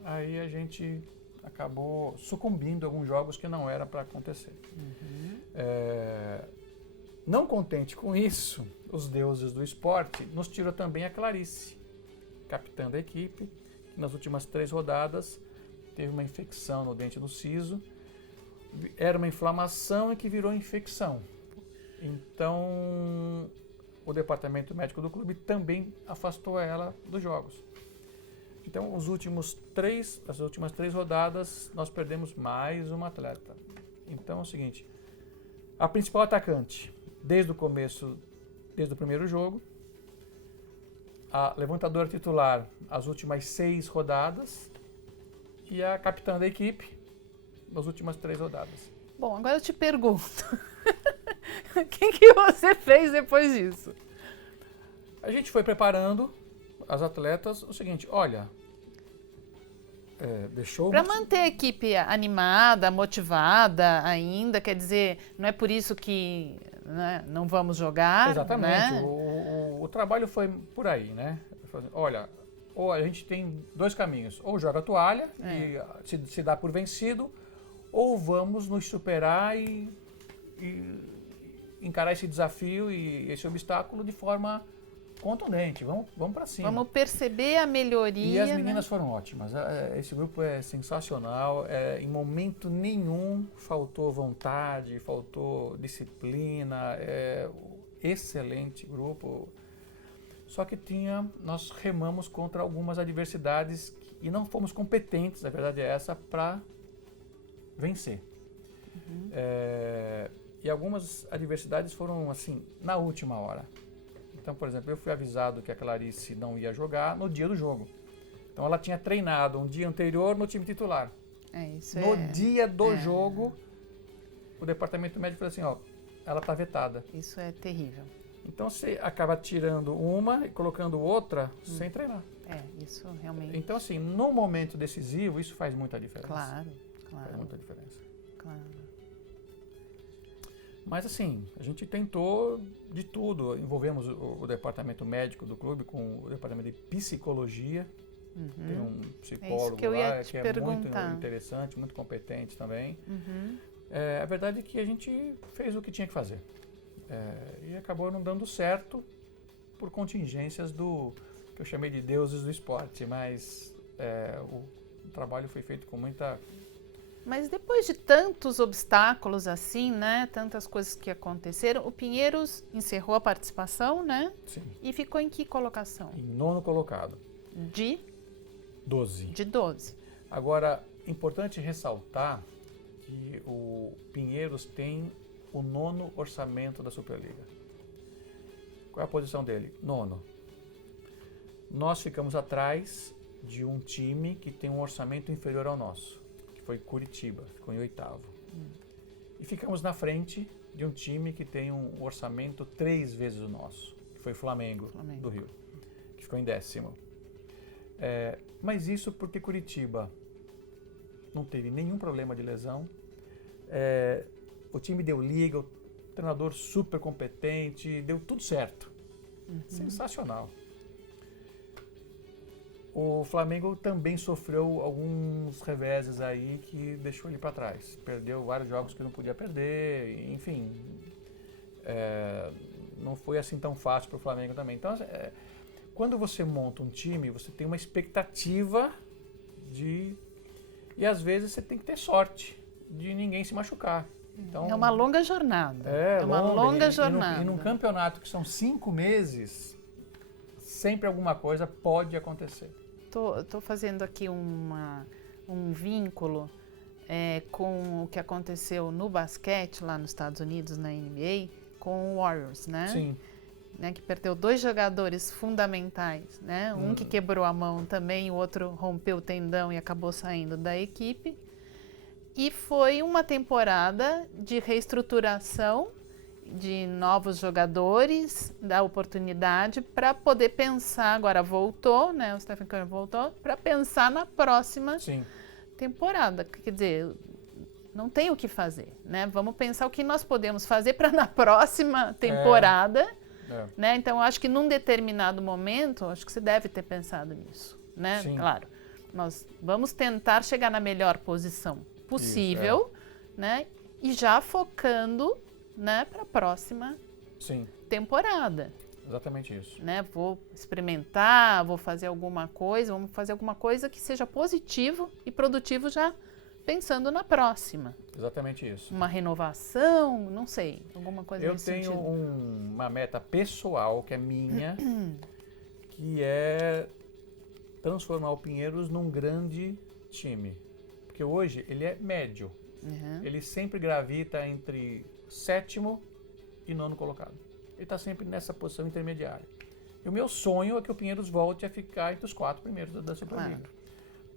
Aí a gente acabou sucumbindo a alguns jogos que não era para acontecer. Não contente com isso, os deuses do esporte nos tirou também a Clarice, capitã da equipe, que nas últimas 3 rodadas teve uma infecção no dente do siso. Era uma inflamação e que virou infecção. Então, o departamento médico do clube também afastou ela dos jogos. Então, as últimas 3 rodadas, nós perdemos mais uma atleta. Então, é o seguinte, a principal atacante, desde o começo, desde o primeiro jogo, a levantadora titular, as últimas 6 rodadas, e a capitã da equipe, nas últimas 3 rodadas. Bom, agora eu te pergunto, o que você fez depois disso? A gente foi preparando as atletas o seguinte, olha, deixou... Para manter a equipe animada, motivada ainda, quer dizer, não é por isso que, né, não vamos jogar. Exatamente, né? o trabalho foi por aí, né? Olha, ou a gente tem 2 caminhos, ou joga a toalha e se dá por vencido, ou vamos nos superar e encarar esse desafio e esse obstáculo de forma contundente. Vamos para cima. Vamos perceber a melhoria. E as meninas foram ótimas. Esse grupo é sensacional. Em momento nenhum faltou vontade, faltou disciplina. Excelente grupo. Só que nós remamos contra algumas adversidades e não fomos competentes, a verdade é essa, para vencer. E algumas adversidades foram assim, na última hora. Então, por exemplo, eu fui avisado que a Clarice não ia jogar no dia do jogo. Então ela tinha treinado um dia anterior no time titular. No dia do jogo, o departamento médico falou assim, ó, ela está vetada. Isso é terrível. Então você acaba tirando uma e colocando outra sem treinar. Isso realmente... Então assim, no momento decisivo, isso faz muita diferença. Claro. Faz muita diferença. Claro. Mas assim, a gente tentou de tudo. Envolvemos o departamento médico do clube com o departamento de psicologia. Tem um psicólogo lá que é muito interessante, muito competente também. A verdade é que a gente fez o que tinha que fazer. E acabou não dando certo por contingências que eu chamei de deuses do esporte. Mas o trabalho foi feito com muita... Mas depois de tantos obstáculos assim, né, tantas coisas que aconteceram, o Pinheiros encerrou a participação, né? Sim. E ficou em que colocação? Em 9º colocado. De 12. De 12. Agora, importante ressaltar que o Pinheiros tem o 9º orçamento da Superliga. Qual é a posição dele? 9º. Nós ficamos atrás de um time que tem um orçamento inferior ao nosso. Foi Curitiba, ficou em 8º. E ficamos na frente de um time que tem um orçamento 3 vezes o nosso, que foi o Flamengo do Rio, que ficou em 10º. Mas isso porque Curitiba não teve nenhum problema de lesão, o time deu liga, o treinador super competente, deu tudo certo. Sensacional. O Flamengo também sofreu alguns reveses aí que deixou ele para trás. Perdeu vários jogos que não podia perder, enfim. Não foi assim tão fácil para o Flamengo também. Então, quando você monta um time, você tem uma expectativa de... E às vezes você tem que ter sorte de ninguém se machucar. Então, é uma longa jornada. Uma longa, longa jornada. E num campeonato que são 5 meses, sempre alguma coisa pode acontecer. Estou fazendo aqui um vínculo com o que aconteceu no basquete lá nos Estados Unidos, na NBA, com o Warriors, né? Sim. Né, que perdeu 2 jogadores fundamentais, né? Um que quebrou a mão também, o outro rompeu o tendão e acabou saindo da equipe. E foi uma temporada de reestruturação, de novos jogadores, da oportunidade para poder pensar, agora voltou, né? O Stephen Curry voltou, para pensar na próxima temporada. Quer dizer, não tem o que fazer, né? Vamos pensar o que nós podemos fazer para na próxima temporada... Né? Então, eu acho que num determinado momento, acho que você deve ter pensado nisso, né? Sim. Claro, nós vamos tentar chegar na melhor posição possível, né? E já focando, né, para a próxima temporada. Exatamente isso. Né? Vou experimentar, vou fazer alguma coisa, vamos fazer alguma coisa que seja positivo e produtivo já pensando na próxima. Exatamente isso. Uma renovação, não sei, alguma coisa nesse sentido. Eu tenho uma meta pessoal que é minha, que é transformar o Pinheiros num grande time. Porque hoje ele é médio. Ele sempre gravita entre 7º e 9º colocado. Ele está sempre nessa posição intermediária. E o meu sonho é que o Pinheiros volte a ficar entre os 4 primeiros da Superliga.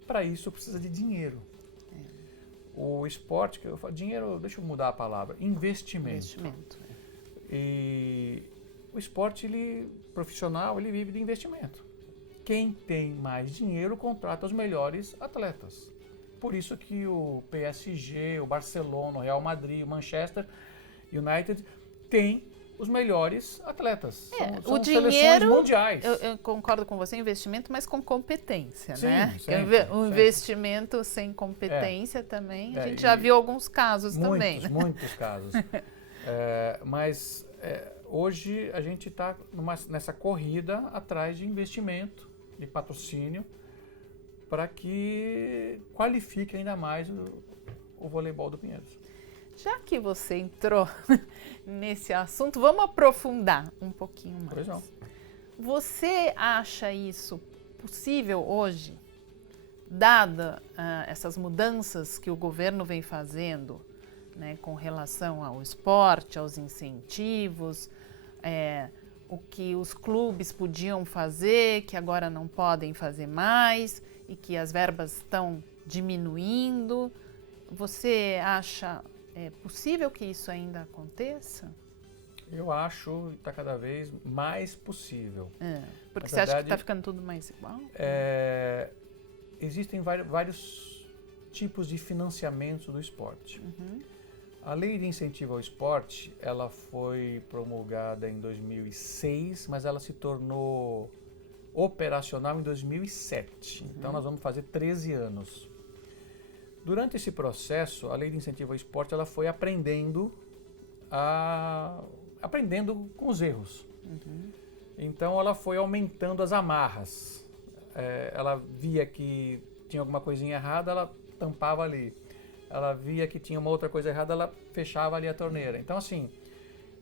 Para isso precisa de dinheiro. O esporte, que eu falo, dinheiro, deixa eu mudar a palavra, investimento. E o esporte, profissional, ele vive de investimento. Quem tem mais dinheiro contrata os melhores atletas. Por isso que o PSG, o Barcelona, o Real Madrid, o Manchester United tem os melhores atletas. São o seleções dinheiro, mundiais. Eu concordo com você, investimento, mas com competência, né? Sempre. Investimento sem competência também, a gente já viu alguns casos também. Né? Muitos casos. Mas hoje a gente está nessa corrida atrás de investimento, de patrocínio, para que qualifique ainda mais o voleibol do Pinheiros. Já que você entrou nesse assunto, vamos aprofundar um pouquinho mais. Pois não. Você acha isso possível hoje, dada essas mudanças que o governo vem fazendo, né, com relação ao esporte, aos incentivos, o que os clubes podiam fazer, que agora não podem fazer mais e que as verbas estão diminuindo? Você acha possível que isso ainda aconteça? Eu acho que está cada vez mais possível. Porque você acha que está ficando tudo mais igual? Existem vários tipos de financiamento do esporte. A Lei de Incentivo ao Esporte, ela foi promulgada em 2006, mas ela se tornou operacional em 2007. Então nós vamos fazer 13 anos. Durante esse processo, a Lei de Incentivo ao Esporte, ela foi aprendendo com os erros. Então ela foi aumentando as amarras. Ela via que tinha alguma coisinha errada, ela tampava ali. Ela via que tinha uma outra coisa errada, ela fechava ali a torneira. Então assim,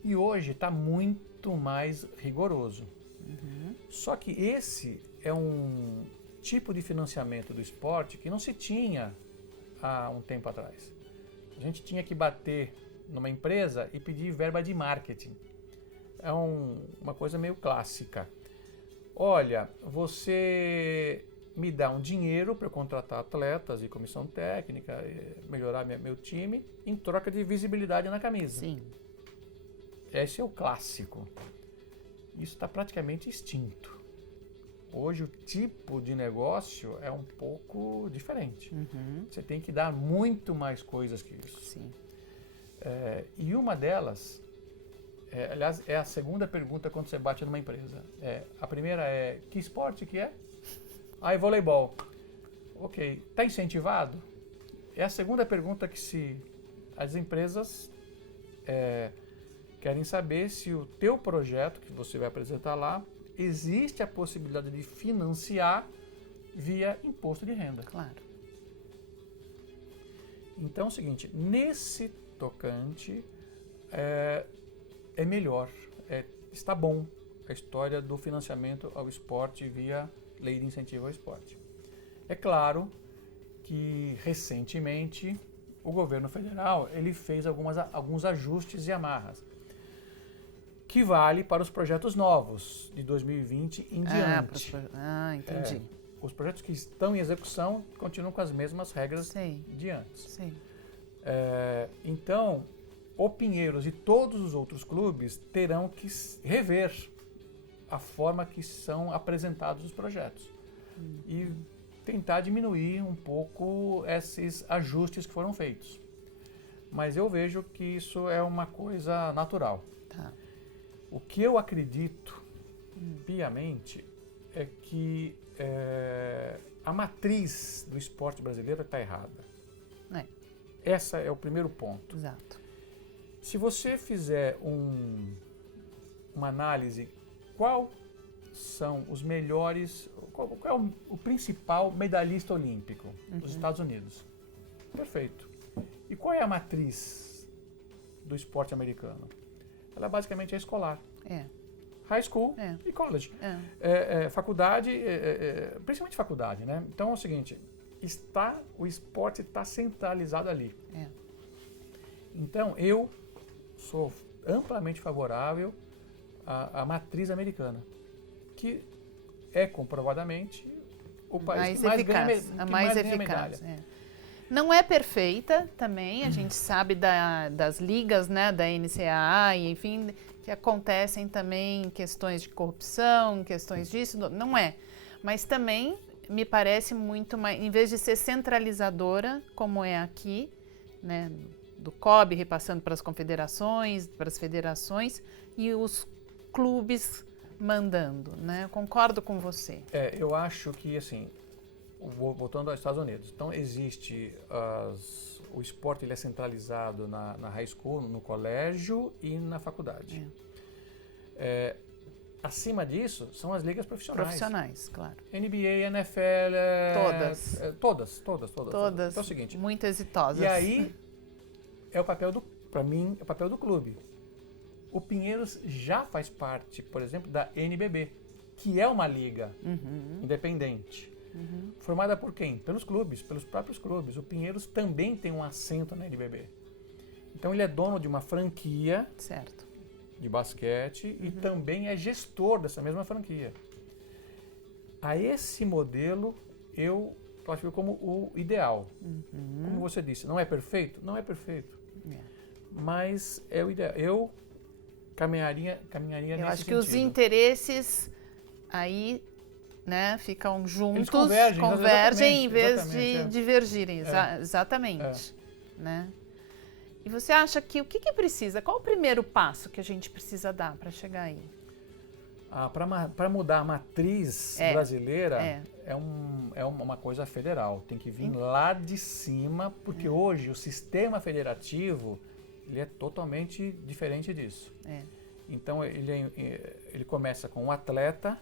e hoje está muito mais rigoroso. Só que esse é um tipo de financiamento do esporte que não se tinha há um tempo atrás. A gente tinha que bater numa empresa e pedir verba de marketing. É uma coisa meio clássica. Olha, você me dá um dinheiro para eu contratar atletas e comissão técnica, melhorar meu time, em troca de visibilidade na camisa. Sim. Esse é o clássico. Isso está praticamente extinto. Hoje o tipo de negócio é um pouco diferente. Você tem que dar muito mais coisas que isso. Sim. E uma delas, aliás, é a segunda pergunta quando você bate numa empresa. A primeira é, que esporte que é? Voleibol. Ok, está incentivado? É a segunda pergunta que as empresas querem saber se o teu projeto que você vai apresentar lá, existe a possibilidade de financiar via imposto de renda. Claro. Então é o seguinte, nesse tocante é melhor, está bom a história do financiamento ao esporte via Lei de Incentivo ao Esporte. É claro que recentemente o governo federal ele fez alguns ajustes e amarras. que vale para os projetos novos, de 2020 em diante. Entendi. Os projetos que estão em execução continuam com as mesmas regras de antes. Sim. Então, o Pinheiros e todos os outros clubes terão que rever a forma que são apresentados os projetos e tentar diminuir um pouco esses ajustes que foram feitos. Mas eu vejo que isso é uma coisa natural. Tá. O que eu acredito piamente é que a matriz do esporte brasileiro está errada. Esse é o primeiro ponto. Exato. Se você fizer uma análise, qual são os melhores, qual é o principal medalhista olímpico dos Estados Unidos? Perfeito. E qual é a matriz do esporte americano? Ela basicamente é escolar. High school e college. Faculdade, principalmente faculdade, né? Então é o seguinte, o esporte está centralizado ali. Então eu sou amplamente favorável à matriz americana, que é comprovadamente o país que mais ganha medalha. Não é perfeita também, a gente sabe das ligas, né, da NCAA, e enfim, que acontecem também questões de corrupção, questões disso, não é. Mas também me parece muito mais, em vez de ser centralizadora, como é aqui, né, do COB repassando para as confederações, para as federações, e os clubes mandando, né? Eu concordo com você. Eu acho que, assim, voltando aos Estados Unidos, então existe o esporte, ele é centralizado na high school, no colégio e na faculdade. Acima disso são as ligas profissionais. Profissionais, claro. NBA, NFL, todas. Todas. Então é o seguinte, muito exitosas. E aí para mim, é o papel do clube. O Pinheiros já faz parte, por exemplo, da NBB, que é uma liga independente. Formada por quem? Pelos clubes, pelos próprios clubes. O Pinheiros também tem um assento na NBB. Então ele é dono de uma franquia de basquete e também é gestor dessa mesma franquia. A esse modelo eu classifico como o ideal. Como você disse, não é perfeito? Não é perfeito. Mas é o ideal. Eu caminharia nesse sentido. Eu acho que os interesses aí, né, ficam juntos, eles convergem em vez de divergirem. Exatamente. Né? E você acha que o que precisa? Qual o primeiro passo que a gente precisa dar para chegar aí? Para mudar a matriz brasileira é uma coisa federal. Tem que vir lá de cima, porque hoje o sistema federativo ele é totalmente diferente disso. Então ele começa com um atleta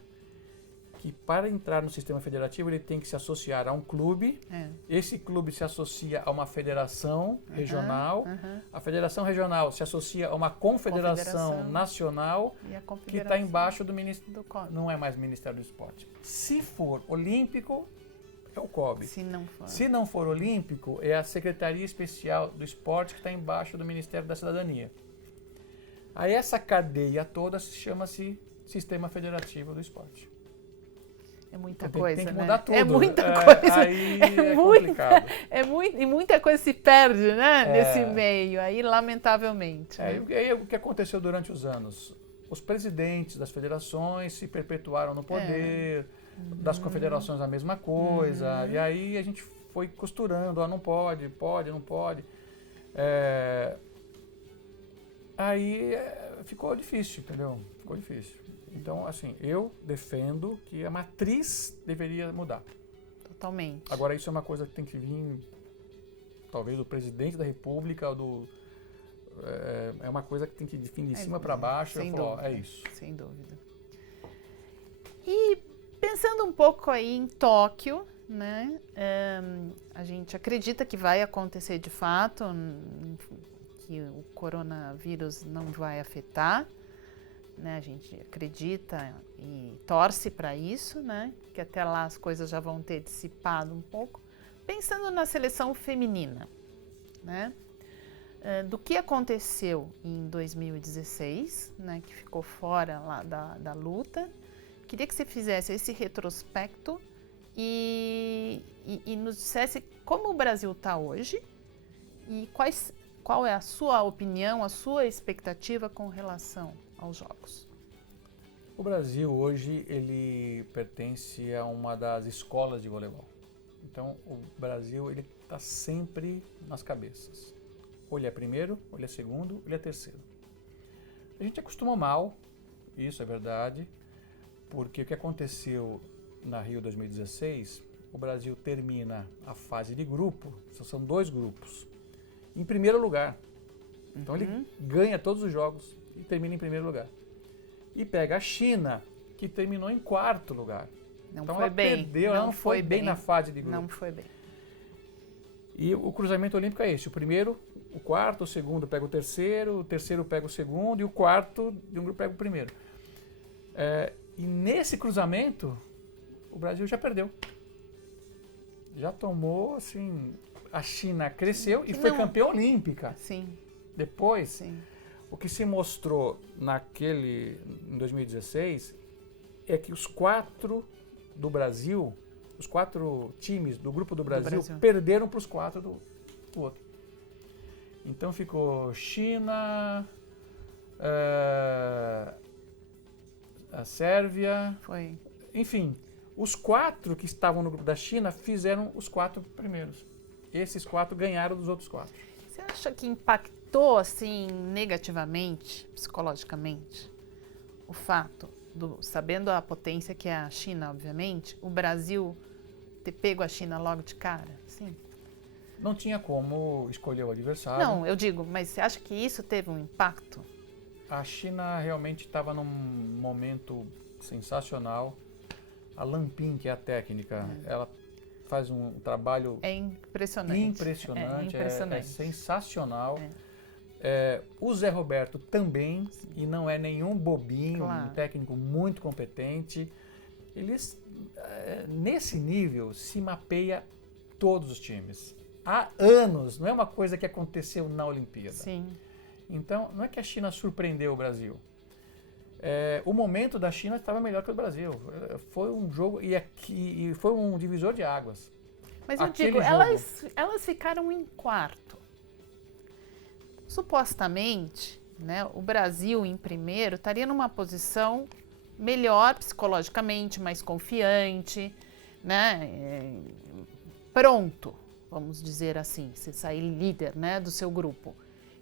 que, para entrar no sistema federativo, ele tem que se associar a um clube. Esse clube se associa a uma federação regional. A federação regional se associa a uma confederação nacional que está embaixo do Ministério. Não é mais Ministério do Esporte. Se for olímpico, é o COB. Se não for olímpico, é a Secretaria Especial do Esporte que está embaixo do Ministério da Cidadania. Aí essa cadeia toda chama-se Sistema Federativo do Esporte. É muita coisa, tem que mudar tudo. É muita coisa. Aí é complicado. E muita coisa se perde, né, nesse meio, aí lamentavelmente. E aí o que aconteceu durante os anos? Os presidentes das federações se perpetuaram no poder, das confederações a mesma coisa, e aí a gente foi costurando, não pode, não pode. Aí ficou difícil, entendeu? Ficou difícil. Então, assim, eu defendo que a matriz deveria mudar. Totalmente. Agora, isso é uma coisa que tem que vir, talvez, do presidente da República, é uma coisa que tem que definir de cima para baixo. Sem dúvida, é isso. Sem dúvida. E pensando um pouco aí em Tóquio, né? A gente acredita que vai acontecer de fato, que o coronavírus não vai afetar. Né, a gente acredita e torce para isso, né, que até lá as coisas já vão ter dissipado um pouco. Pensando na seleção feminina, né, do que aconteceu em 2016, né, que ficou fora lá da luta. Queria que você fizesse esse retrospecto e nos dissesse como o Brasil está hoje e qual é a sua opinião, a sua expectativa com relação aos Jogos. O Brasil hoje ele pertence a uma das escolas de voleibol. Então o Brasil ele está sempre nas cabeças. Ou ele é primeiro, ou ele é segundo, ou ele é terceiro. A gente acostumou mal, isso é verdade, porque o que aconteceu na Rio 2016, o Brasil termina a fase de grupo, são 2 grupos, em primeiro lugar. Então ele ganha todos os jogos e termina em primeiro lugar. E pega a China, que terminou em 4º lugar. Então ela perdeu, ela não foi bem na fase de grupo. Não foi bem. E o cruzamento olímpico é esse, o primeiro, o 4º, o segundo pega o terceiro pega o segundo e o 4º de um grupo pega o primeiro. E nesse cruzamento, o Brasil já perdeu. Já tomou, assim, a China cresceu e foi campeã olímpica. Sim. Depois, Sim. O que se mostrou em 2016, é que os 4 do Brasil, os 4 times do grupo do Brasil perderam para os 4 do outro. Então ficou China, a Sérvia, enfim, os 4 que estavam no grupo da China fizeram os 4 primeiros. Esses 4 ganharam dos outros 4. Você acha que impactou assim negativamente, psicologicamente, o fato, sabendo a potência que é a China, obviamente, o Brasil ter pego a China logo de cara? Sim. Não tinha como escolher o adversário. Não, eu digo, mas você acha que isso teve um impacto? A China realmente estava num momento sensacional. A Lampin, que é a técnica, ela faz um trabalho impressionante. É sensacional. O Zé Roberto também, e não é nenhum bobinho, um técnico muito competente. Eles, nesse nível, se mapeia todos os times. Há anos, não é uma coisa que aconteceu na Olimpíada. Sim. Então, não é que a China surpreendeu o Brasil. O momento da China estava melhor que o do Brasil. Foi um jogo, e foi um divisor de águas. Mas eu digo, elas ficaram em 4º. Supostamente, né, o Brasil em primeiro estaria numa posição melhor psicologicamente, mais confiante, né, pronto, vamos dizer assim, se sair líder, né, do seu grupo.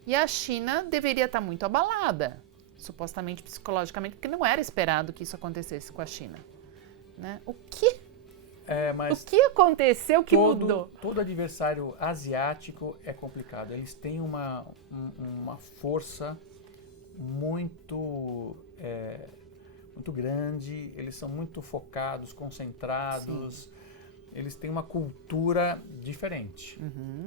E a China deveria estar muito abalada, supostamente psicologicamente, porque não era esperado que isso acontecesse com a China. Né? O que aconteceu que mudou? Todo adversário asiático é complicado. Eles têm uma força muito grande, eles são muito focados, concentrados. Sim. Eles têm uma cultura diferente.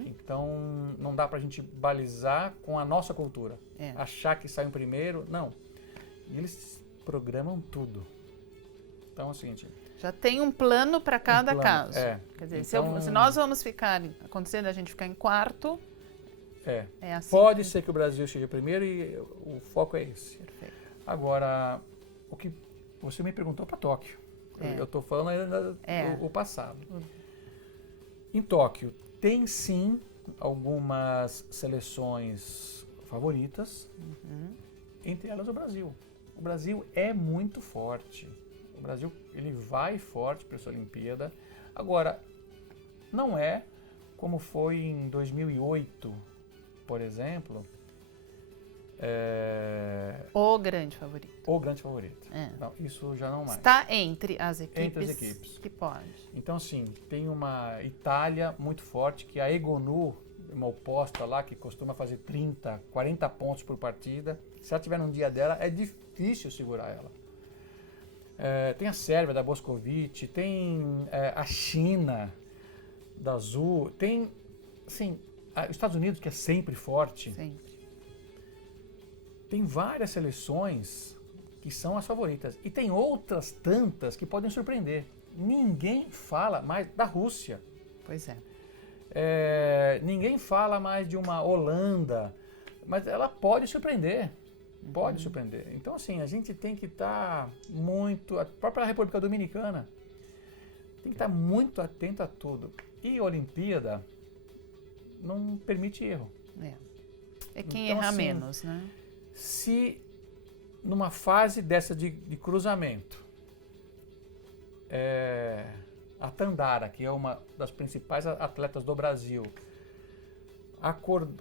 Então, não dá pra gente balizar com a nossa cultura. Achar que sai em primeiro, não. E eles programam tudo. Então, é o seguinte... Já tem um plano para cada caso. Quer dizer, então, se nós vamos acontecendo a gente ficar em 4º, é assim. Pode ser que o Brasil seja primeiro e o foco é esse. Perfeito. Agora, o que você me perguntou para Tóquio. Eu estou falando ainda o passado. Em Tóquio, tem sim algumas seleções favoritas, entre elas o Brasil. O Brasil é muito forte. O Brasil ele vai forte para essa Olimpíada. Agora, não é como foi em 2008, por exemplo. O grande favorito. O grande favorito. Não, isso já não mais. Está entre as equipes que pode. Então, sim, tem uma Itália muito forte, que é a Egonu, uma oposta lá, que costuma fazer 30, 40 pontos por partida. Se ela tiver num dia dela, é difícil segurar ela. Tem a Sérvia, da Boskovic, tem a China, da Azul, tem, assim, os Estados Unidos, que é sempre forte. Sempre. Tem várias seleções que são as favoritas. E tem outras tantas que podem surpreender. Ninguém fala mais da Rússia. Pois é. Ninguém fala mais de uma Holanda, mas ela pode surpreender. Pode surpreender. Então, assim, a gente tem que estar muito... A própria República Dominicana tem que estar muito atento a tudo. E a Olimpíada não permite erro. É quem Então, erra assim, menos, né? Se numa fase dessa de cruzamento, a Tandara, que é uma das principais atletas do Brasil,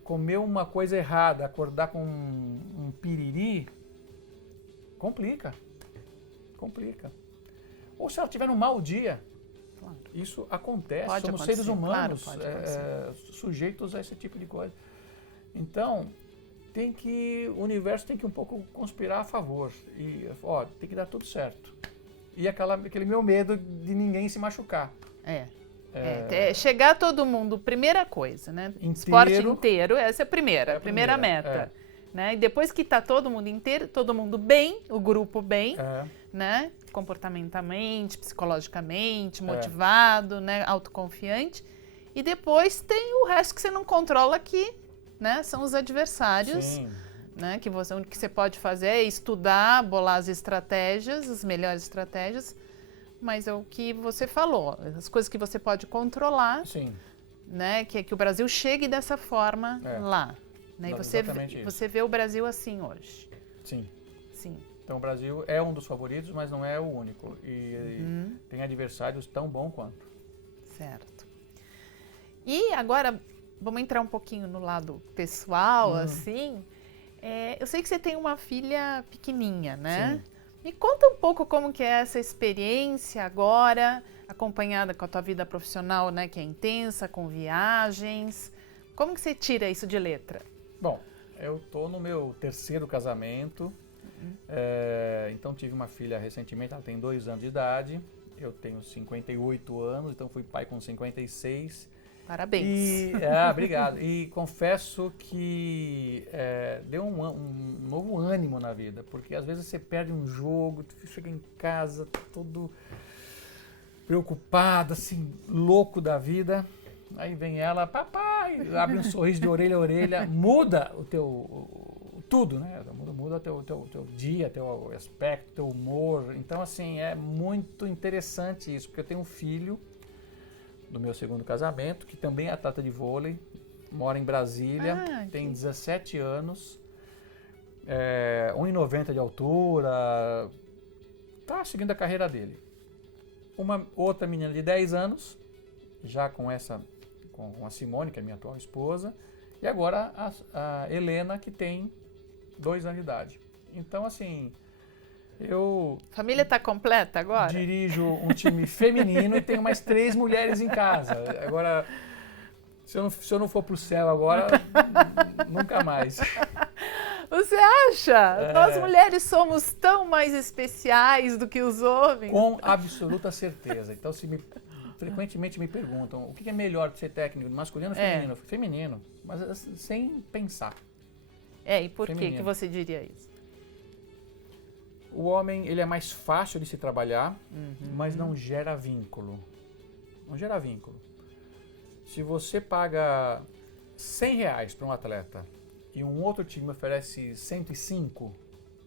comeu uma coisa errada, acordar com um piriri, complica. Ou se ela tiver um mau dia, Claro. isso acontece, Pode somos acontecer, seres humanos claro, pode acontecer. sujeitos a esse tipo de coisa. Então, o universo tem que um pouco conspirar a favor. E, tem que dar tudo certo. E aquele meu medo de ninguém se machucar. Chegar todo mundo, primeira coisa, né? Inteiro. Esporte inteiro, essa é a primeira, a primeira meta. Né? E depois que está todo mundo inteiro, todo mundo bem, o grupo bem, né? Comportamentalmente, psicologicamente, motivado, né? Autoconfiante. E depois tem o resto que você não controla, que, né? São os adversários. Sim. Né? Que o que você pode fazer é estudar, bolar as estratégias, as melhores estratégias, mas é o que você falou, as coisas que você pode controlar, Sim. né? Que o Brasil chegue dessa forma lá. Né? E você vê o Brasil assim hoje. Sim. Sim. Então o Brasil é um dos favoritos, mas não é o único. E tem adversários tão bons quanto. Certo. E agora, vamos entrar um pouquinho no lado pessoal, assim. Eu sei que você tem uma filha pequenininha, né? Sim. Me conta um pouco como que é essa experiência agora, acompanhada com a tua vida profissional, né? Que é intensa, com viagens. Como que você tira isso de letra? Bom, eu tô no meu terceiro casamento, então tive uma filha recentemente, ela tem 2 anos de idade, eu tenho 58 anos, então fui pai com 56. Parabéns. Obrigado. E confesso que deu um novo ânimo na vida, porque às vezes você perde um jogo, tu chega em casa todo preocupado, assim, louco da vida. Aí vem ela, papai, abre um sorriso de orelha a orelha, muda o teu tudo, né? Muda o teu dia, teu aspecto, teu humor. Então, assim, é muito interessante isso, porque eu tenho um filho do meu segundo casamento, que também é atleta de vôlei, mora em Brasília, tem 17 anos, 1,90 de altura, tá seguindo a carreira dele. Uma outra menina de 10 anos, já com a Simone, que é minha atual esposa, e agora a Helena, que tem 2 anos de idade. Então, assim, Família está completa agora? Dirijo um time feminino e tenho mais 3 mulheres em casa. Agora, se eu não for pro céu agora, nunca mais. Você acha? Nós mulheres somos tão mais especiais do que os homens? Com absoluta certeza. Então, frequentemente me perguntam, o que é melhor de ser técnico, masculino ou feminino? Feminino, mas sem pensar. E por que você diria isso? O homem, ele é mais fácil de se trabalhar, mas não gera vínculo. Não gera vínculo. Se você paga R$100 para um atleta e um outro time oferece 105,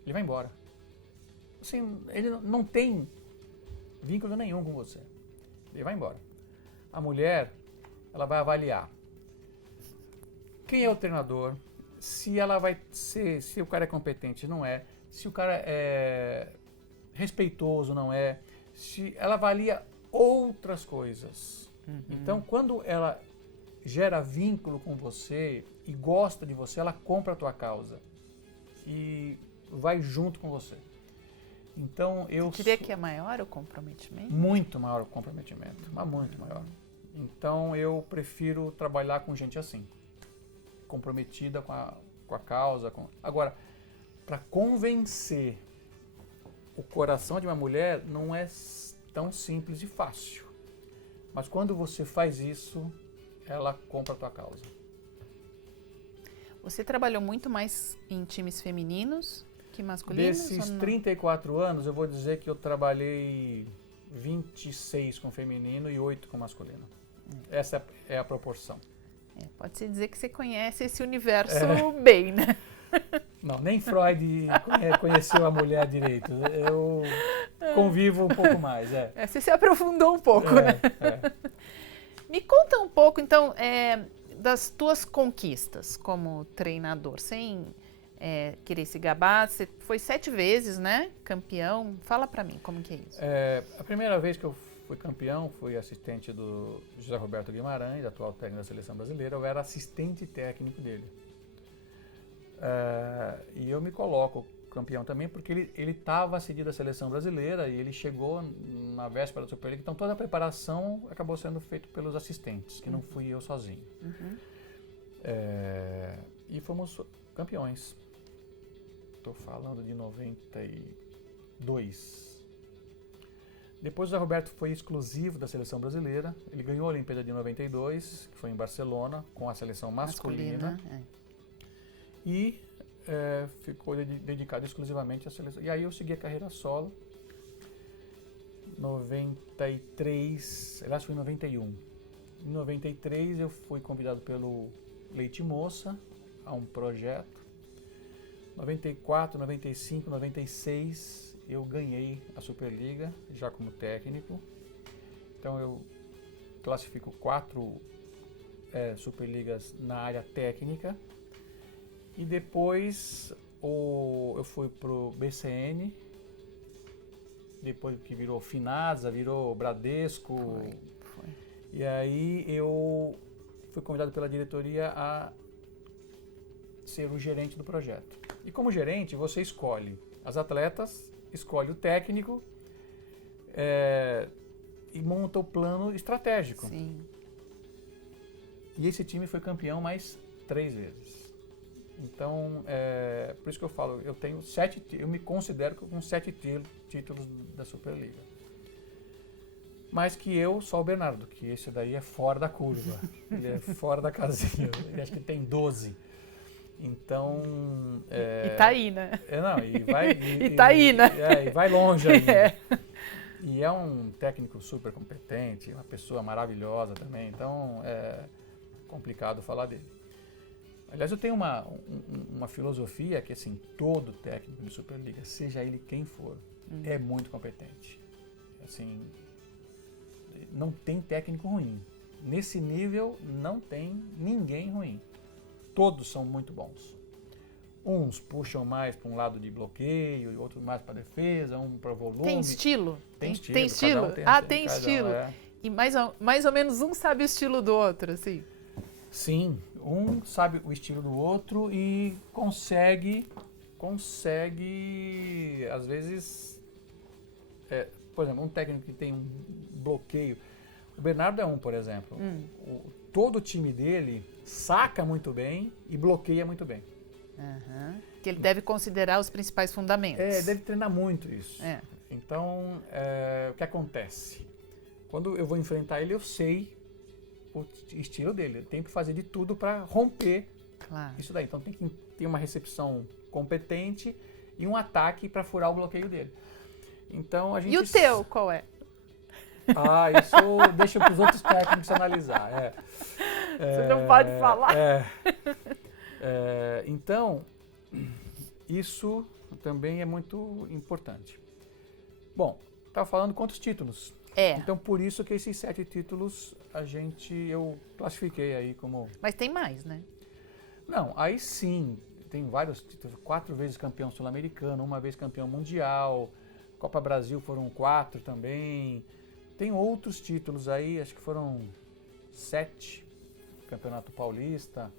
ele vai embora. Assim, ele não tem vínculo nenhum com você. Ele vai embora. A mulher, ela vai avaliar quem é o treinador, se o cara é competente, não é, se o cara é respeitoso, não é, se ela avalia outras coisas. Então, quando ela gera vínculo com você e gosta de você, ela compra a tua causa e vai junto com você. Então, Você diria que é maior o comprometimento? Muito maior o comprometimento, mas muito maior. Então, eu prefiro trabalhar com gente assim, comprometida com a causa. Agora, para convencer o coração de uma mulher não é tão simples e fácil. Mas quando você faz isso, ela compra a tua causa. Você trabalhou muito mais em times femininos que masculinos? Desses 34 anos, eu vou dizer que eu trabalhei 26 com feminino e 8 com masculino. Essa é a proporção. Pode-se dizer que você conhece esse universo bem, né? Não, nem Freud conheceu a mulher direito. Eu convivo um pouco mais. Você se aprofundou um pouco, né? Me conta um pouco, então, das tuas conquistas como treinador, sem querer se gabar. Você foi 7 vezes, né? Campeão. Fala pra mim, como que é isso? A primeira vez que eu fui campeão, fui assistente do José Roberto Guimarães, atual técnico da Seleção Brasileira. Eu era assistente técnico dele. E eu me coloco campeão também porque ele estava cedido à Seleção Brasileira e ele chegou na véspera da Superliga. Então toda a preparação acabou sendo feita pelos assistentes, que não fui eu sozinho. E fomos campeões. Estou falando de 92. Depois o Zé Roberto foi exclusivo da Seleção Brasileira. Ele ganhou a Olimpíada de 92, que foi em Barcelona, com a seleção masculina. E ficou dedicado exclusivamente à seleção. E aí eu segui a carreira solo. 93, aliás foi em 91. Em 93 eu fui convidado pelo Leite Moça a um projeto. 94, 95, 96 eu ganhei a Superliga já como técnico. Então eu classifico 4 Superligas na área técnica. E depois eu fui pro BCN, depois que virou Finasa, virou Bradesco. Foi. E aí eu fui convidado pela diretoria a ser o gerente do projeto. E como gerente, você escolhe as atletas, escolhe o técnico e monta o plano estratégico. Sim. E esse time foi campeão mais 3 vezes. Então, por isso que eu falo, eu me considero com 7 títulos da Superliga. Mais que eu, só o Bernardo, que esse daí é fora da curva, ele é fora da casinha, ele acho que tem 12. Então... E tá aí, né? E vai... E tá aí, né? E vai longe ainda. E é um técnico super competente, uma pessoa maravilhosa também, então é complicado falar dele. Aliás, eu tenho uma filosofia que, assim, todo técnico de Superliga, seja ele quem for, é muito competente. Assim, não tem técnico ruim. Nesse nível, não tem ninguém ruim. Todos são muito bons. Uns puxam mais para um lado de bloqueio, outros mais para defesa, um para volume. Tem estilo? Tem estilo. Tem estilo? Tem estilo. E mais ou menos um sabe o estilo do outro, assim? Sim, um sabe o estilo do outro e consegue às vezes, por exemplo, um técnico que tem um bloqueio. O Bernardo é por exemplo. Todo o time dele saca muito bem e bloqueia muito bem. Que ele deve considerar os principais fundamentos. Deve treinar muito isso. Então, o que acontece? Quando eu vou enfrentar ele, eu sei o estilo dele. Eu tenho que fazer de tudo para romper isso daí. Então tem que ter uma recepção competente e um ataque para furar o bloqueio dele. Então a gente... E o teu, qual é? Isso deixa para os outros técnicos analisar. Você não pode falar. Então, isso também é muito importante. Bom, estava falando quantos títulos? Então, por isso que esses 7 títulos eu classifiquei aí como... Mas tem mais, né? Não, aí sim, tem vários títulos. 4 vezes campeão sul-americano, 1 vez campeão mundial, Copa Brasil foram 4 também. Tem outros títulos aí, acho que foram 7, Campeonato Paulista.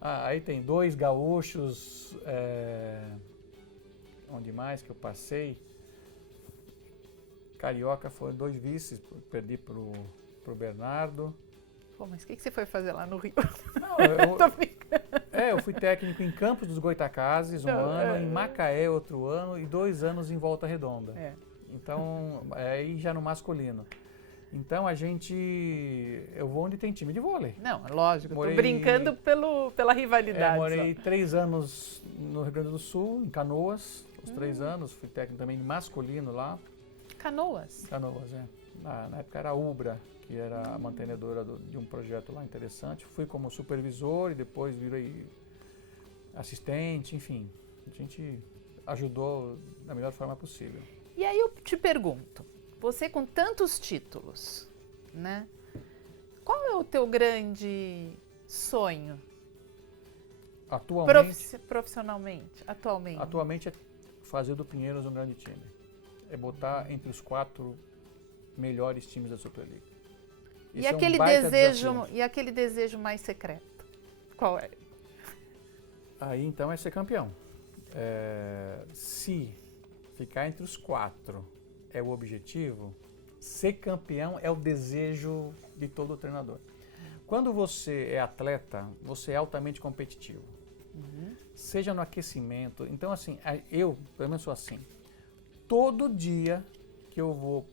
Aí tem 2 gaúchos, onde mais que eu passei? Carioca foram 2 vices, perdi pro Bernardo. Pô, mas o que você foi fazer lá no Rio? Não, eu fui técnico em Campos dos Goytacazes ano, em Macaé outro ano e 2 anos em Volta Redonda. Então, aí já no masculino. Então eu vou onde tem time de vôlei. Não, é lógico, tô brincando pela rivalidade. Morei 3 anos no Rio Grande do Sul, em Canoas, os 3 anos, fui técnico também masculino lá. Canoas? Canoas, na época era a Ubra, que era a mantenedora de um projeto lá interessante. Fui como supervisor e depois virei assistente, enfim. A gente ajudou da melhor forma possível. E aí eu te pergunto, você com tantos títulos, né? Qual é o teu grande sonho? Atualmente, Profissionalmente, atualmente? Atualmente é fazer do Pinheiros um grande time. É botar entre os 4 melhores times da Superliga. E aquele desejo mais secreto? Qual é? Aí então é ser campeão. Se ficar entre os 4 é o objetivo, ser campeão é o desejo de todo treinador. Quando você é atleta, você é altamente competitivo. Seja no aquecimento. Então, assim, eu, pelo menos sou assim. Todo dia que eu vou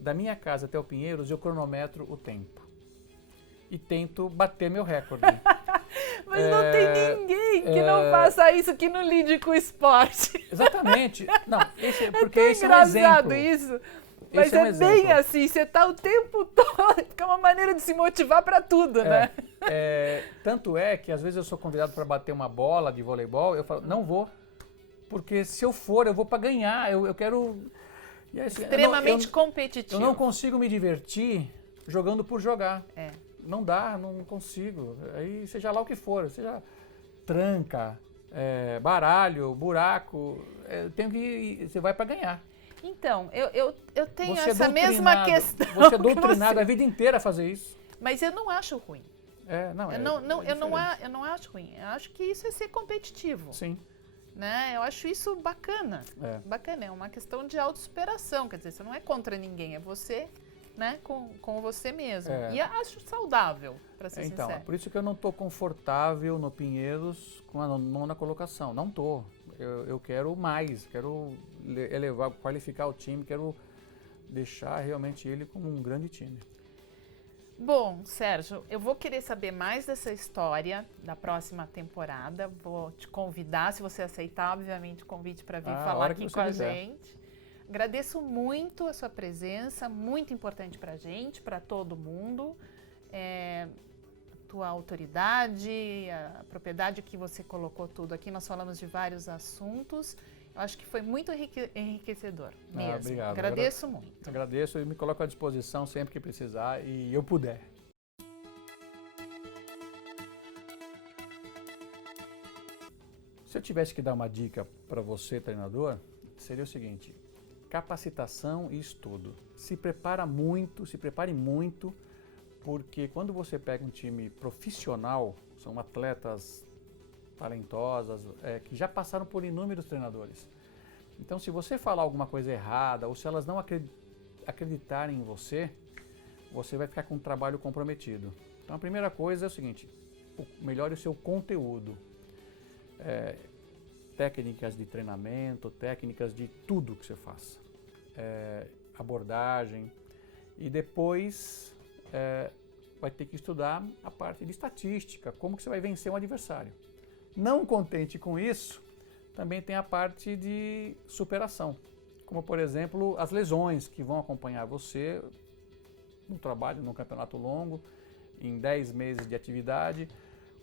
da minha casa até o Pinheiros, eu cronometro o tempo. E tento bater meu recorde. Mas não tem ninguém que não faça isso, que não lide com o esporte. Exatamente. Não, porque é esse é um exemplo. isso. Mas é bem assim, você está o tempo todo, fica uma maneira de se motivar para tudo, né? Tanto é que às vezes eu sou convidado para bater uma bola de voleibol, eu falo, não vou, porque se eu for, eu vou para ganhar, eu quero... E aí, assim, extremamente competitivo. Eu não consigo me divertir jogando por jogar. Não dá, não consigo. Aí seja lá o que for, seja tranca, baralho, buraco, você vai para ganhar. Então, eu tenho Você essa mesma questão. Você é doutrinado a vida inteira a fazer isso. Mas eu não acho ruim. Eu não acho ruim. Eu acho que isso é ser competitivo. Sim. Né? Eu acho isso bacana. Bacana, é uma questão de autossuperação. Quer dizer, você não é contra ninguém, é você, né, com você mesmo. E eu acho saudável, para ser sincero. Então, é por isso que eu não estou confortável no Pinheiros com a 9ª colocação. Não estou. Eu quero mais, quero elevar, qualificar o time, quero deixar realmente ele como um grande time. Bom, Sérgio, eu vou querer saber mais dessa história da próxima temporada. Vou te convidar, se você aceitar, obviamente, o convite para vir falar aqui com a gente. Agradeço muito a sua presença, muito importante para a gente, para todo mundo. Tua autoridade, a propriedade que você colocou tudo aqui. Nós falamos de vários assuntos. Eu acho que foi muito enriquecedor mesmo. Obrigado. Agradeço muito. Agradeço e me coloco à disposição sempre que precisar e eu puder. Se eu tivesse que dar uma dica para você, treinador, seria o seguinte: capacitação e estudo. Se prepare muito, porque quando você pega um time profissional, são atletas talentosas, que já passaram por inúmeros treinadores. Então, se você falar alguma coisa errada, ou se elas não acreditarem em você, você vai ficar com um trabalho comprometido. Então, a primeira coisa é o seguinte: melhore o seu conteúdo. Técnicas de treinamento, técnicas de tudo que você faça. Abordagem. E depois vai ter que estudar a parte de estatística, como que você vai vencer um adversário. Não contente com isso, também tem a parte de superação, como por exemplo as lesões que vão acompanhar você no trabalho, num campeonato longo, em 10 meses de atividade,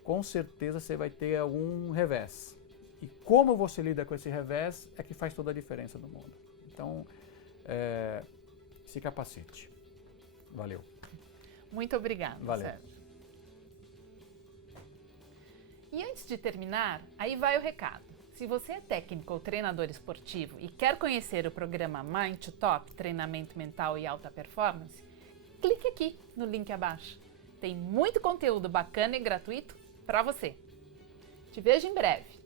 com certeza você vai ter algum revés. E como você lida com esse revés é que faz toda a diferença no mundo. Então, se capacite. Valeu. Muito obrigada, Valeu. Sérgio. E antes de terminar, aí vai o recado. Se você é técnico ou treinador esportivo e quer conhecer o programa Mind to Top, Treinamento Mental e Alta Performance, clique aqui no link abaixo. Tem muito conteúdo bacana e gratuito para você. Te vejo em breve.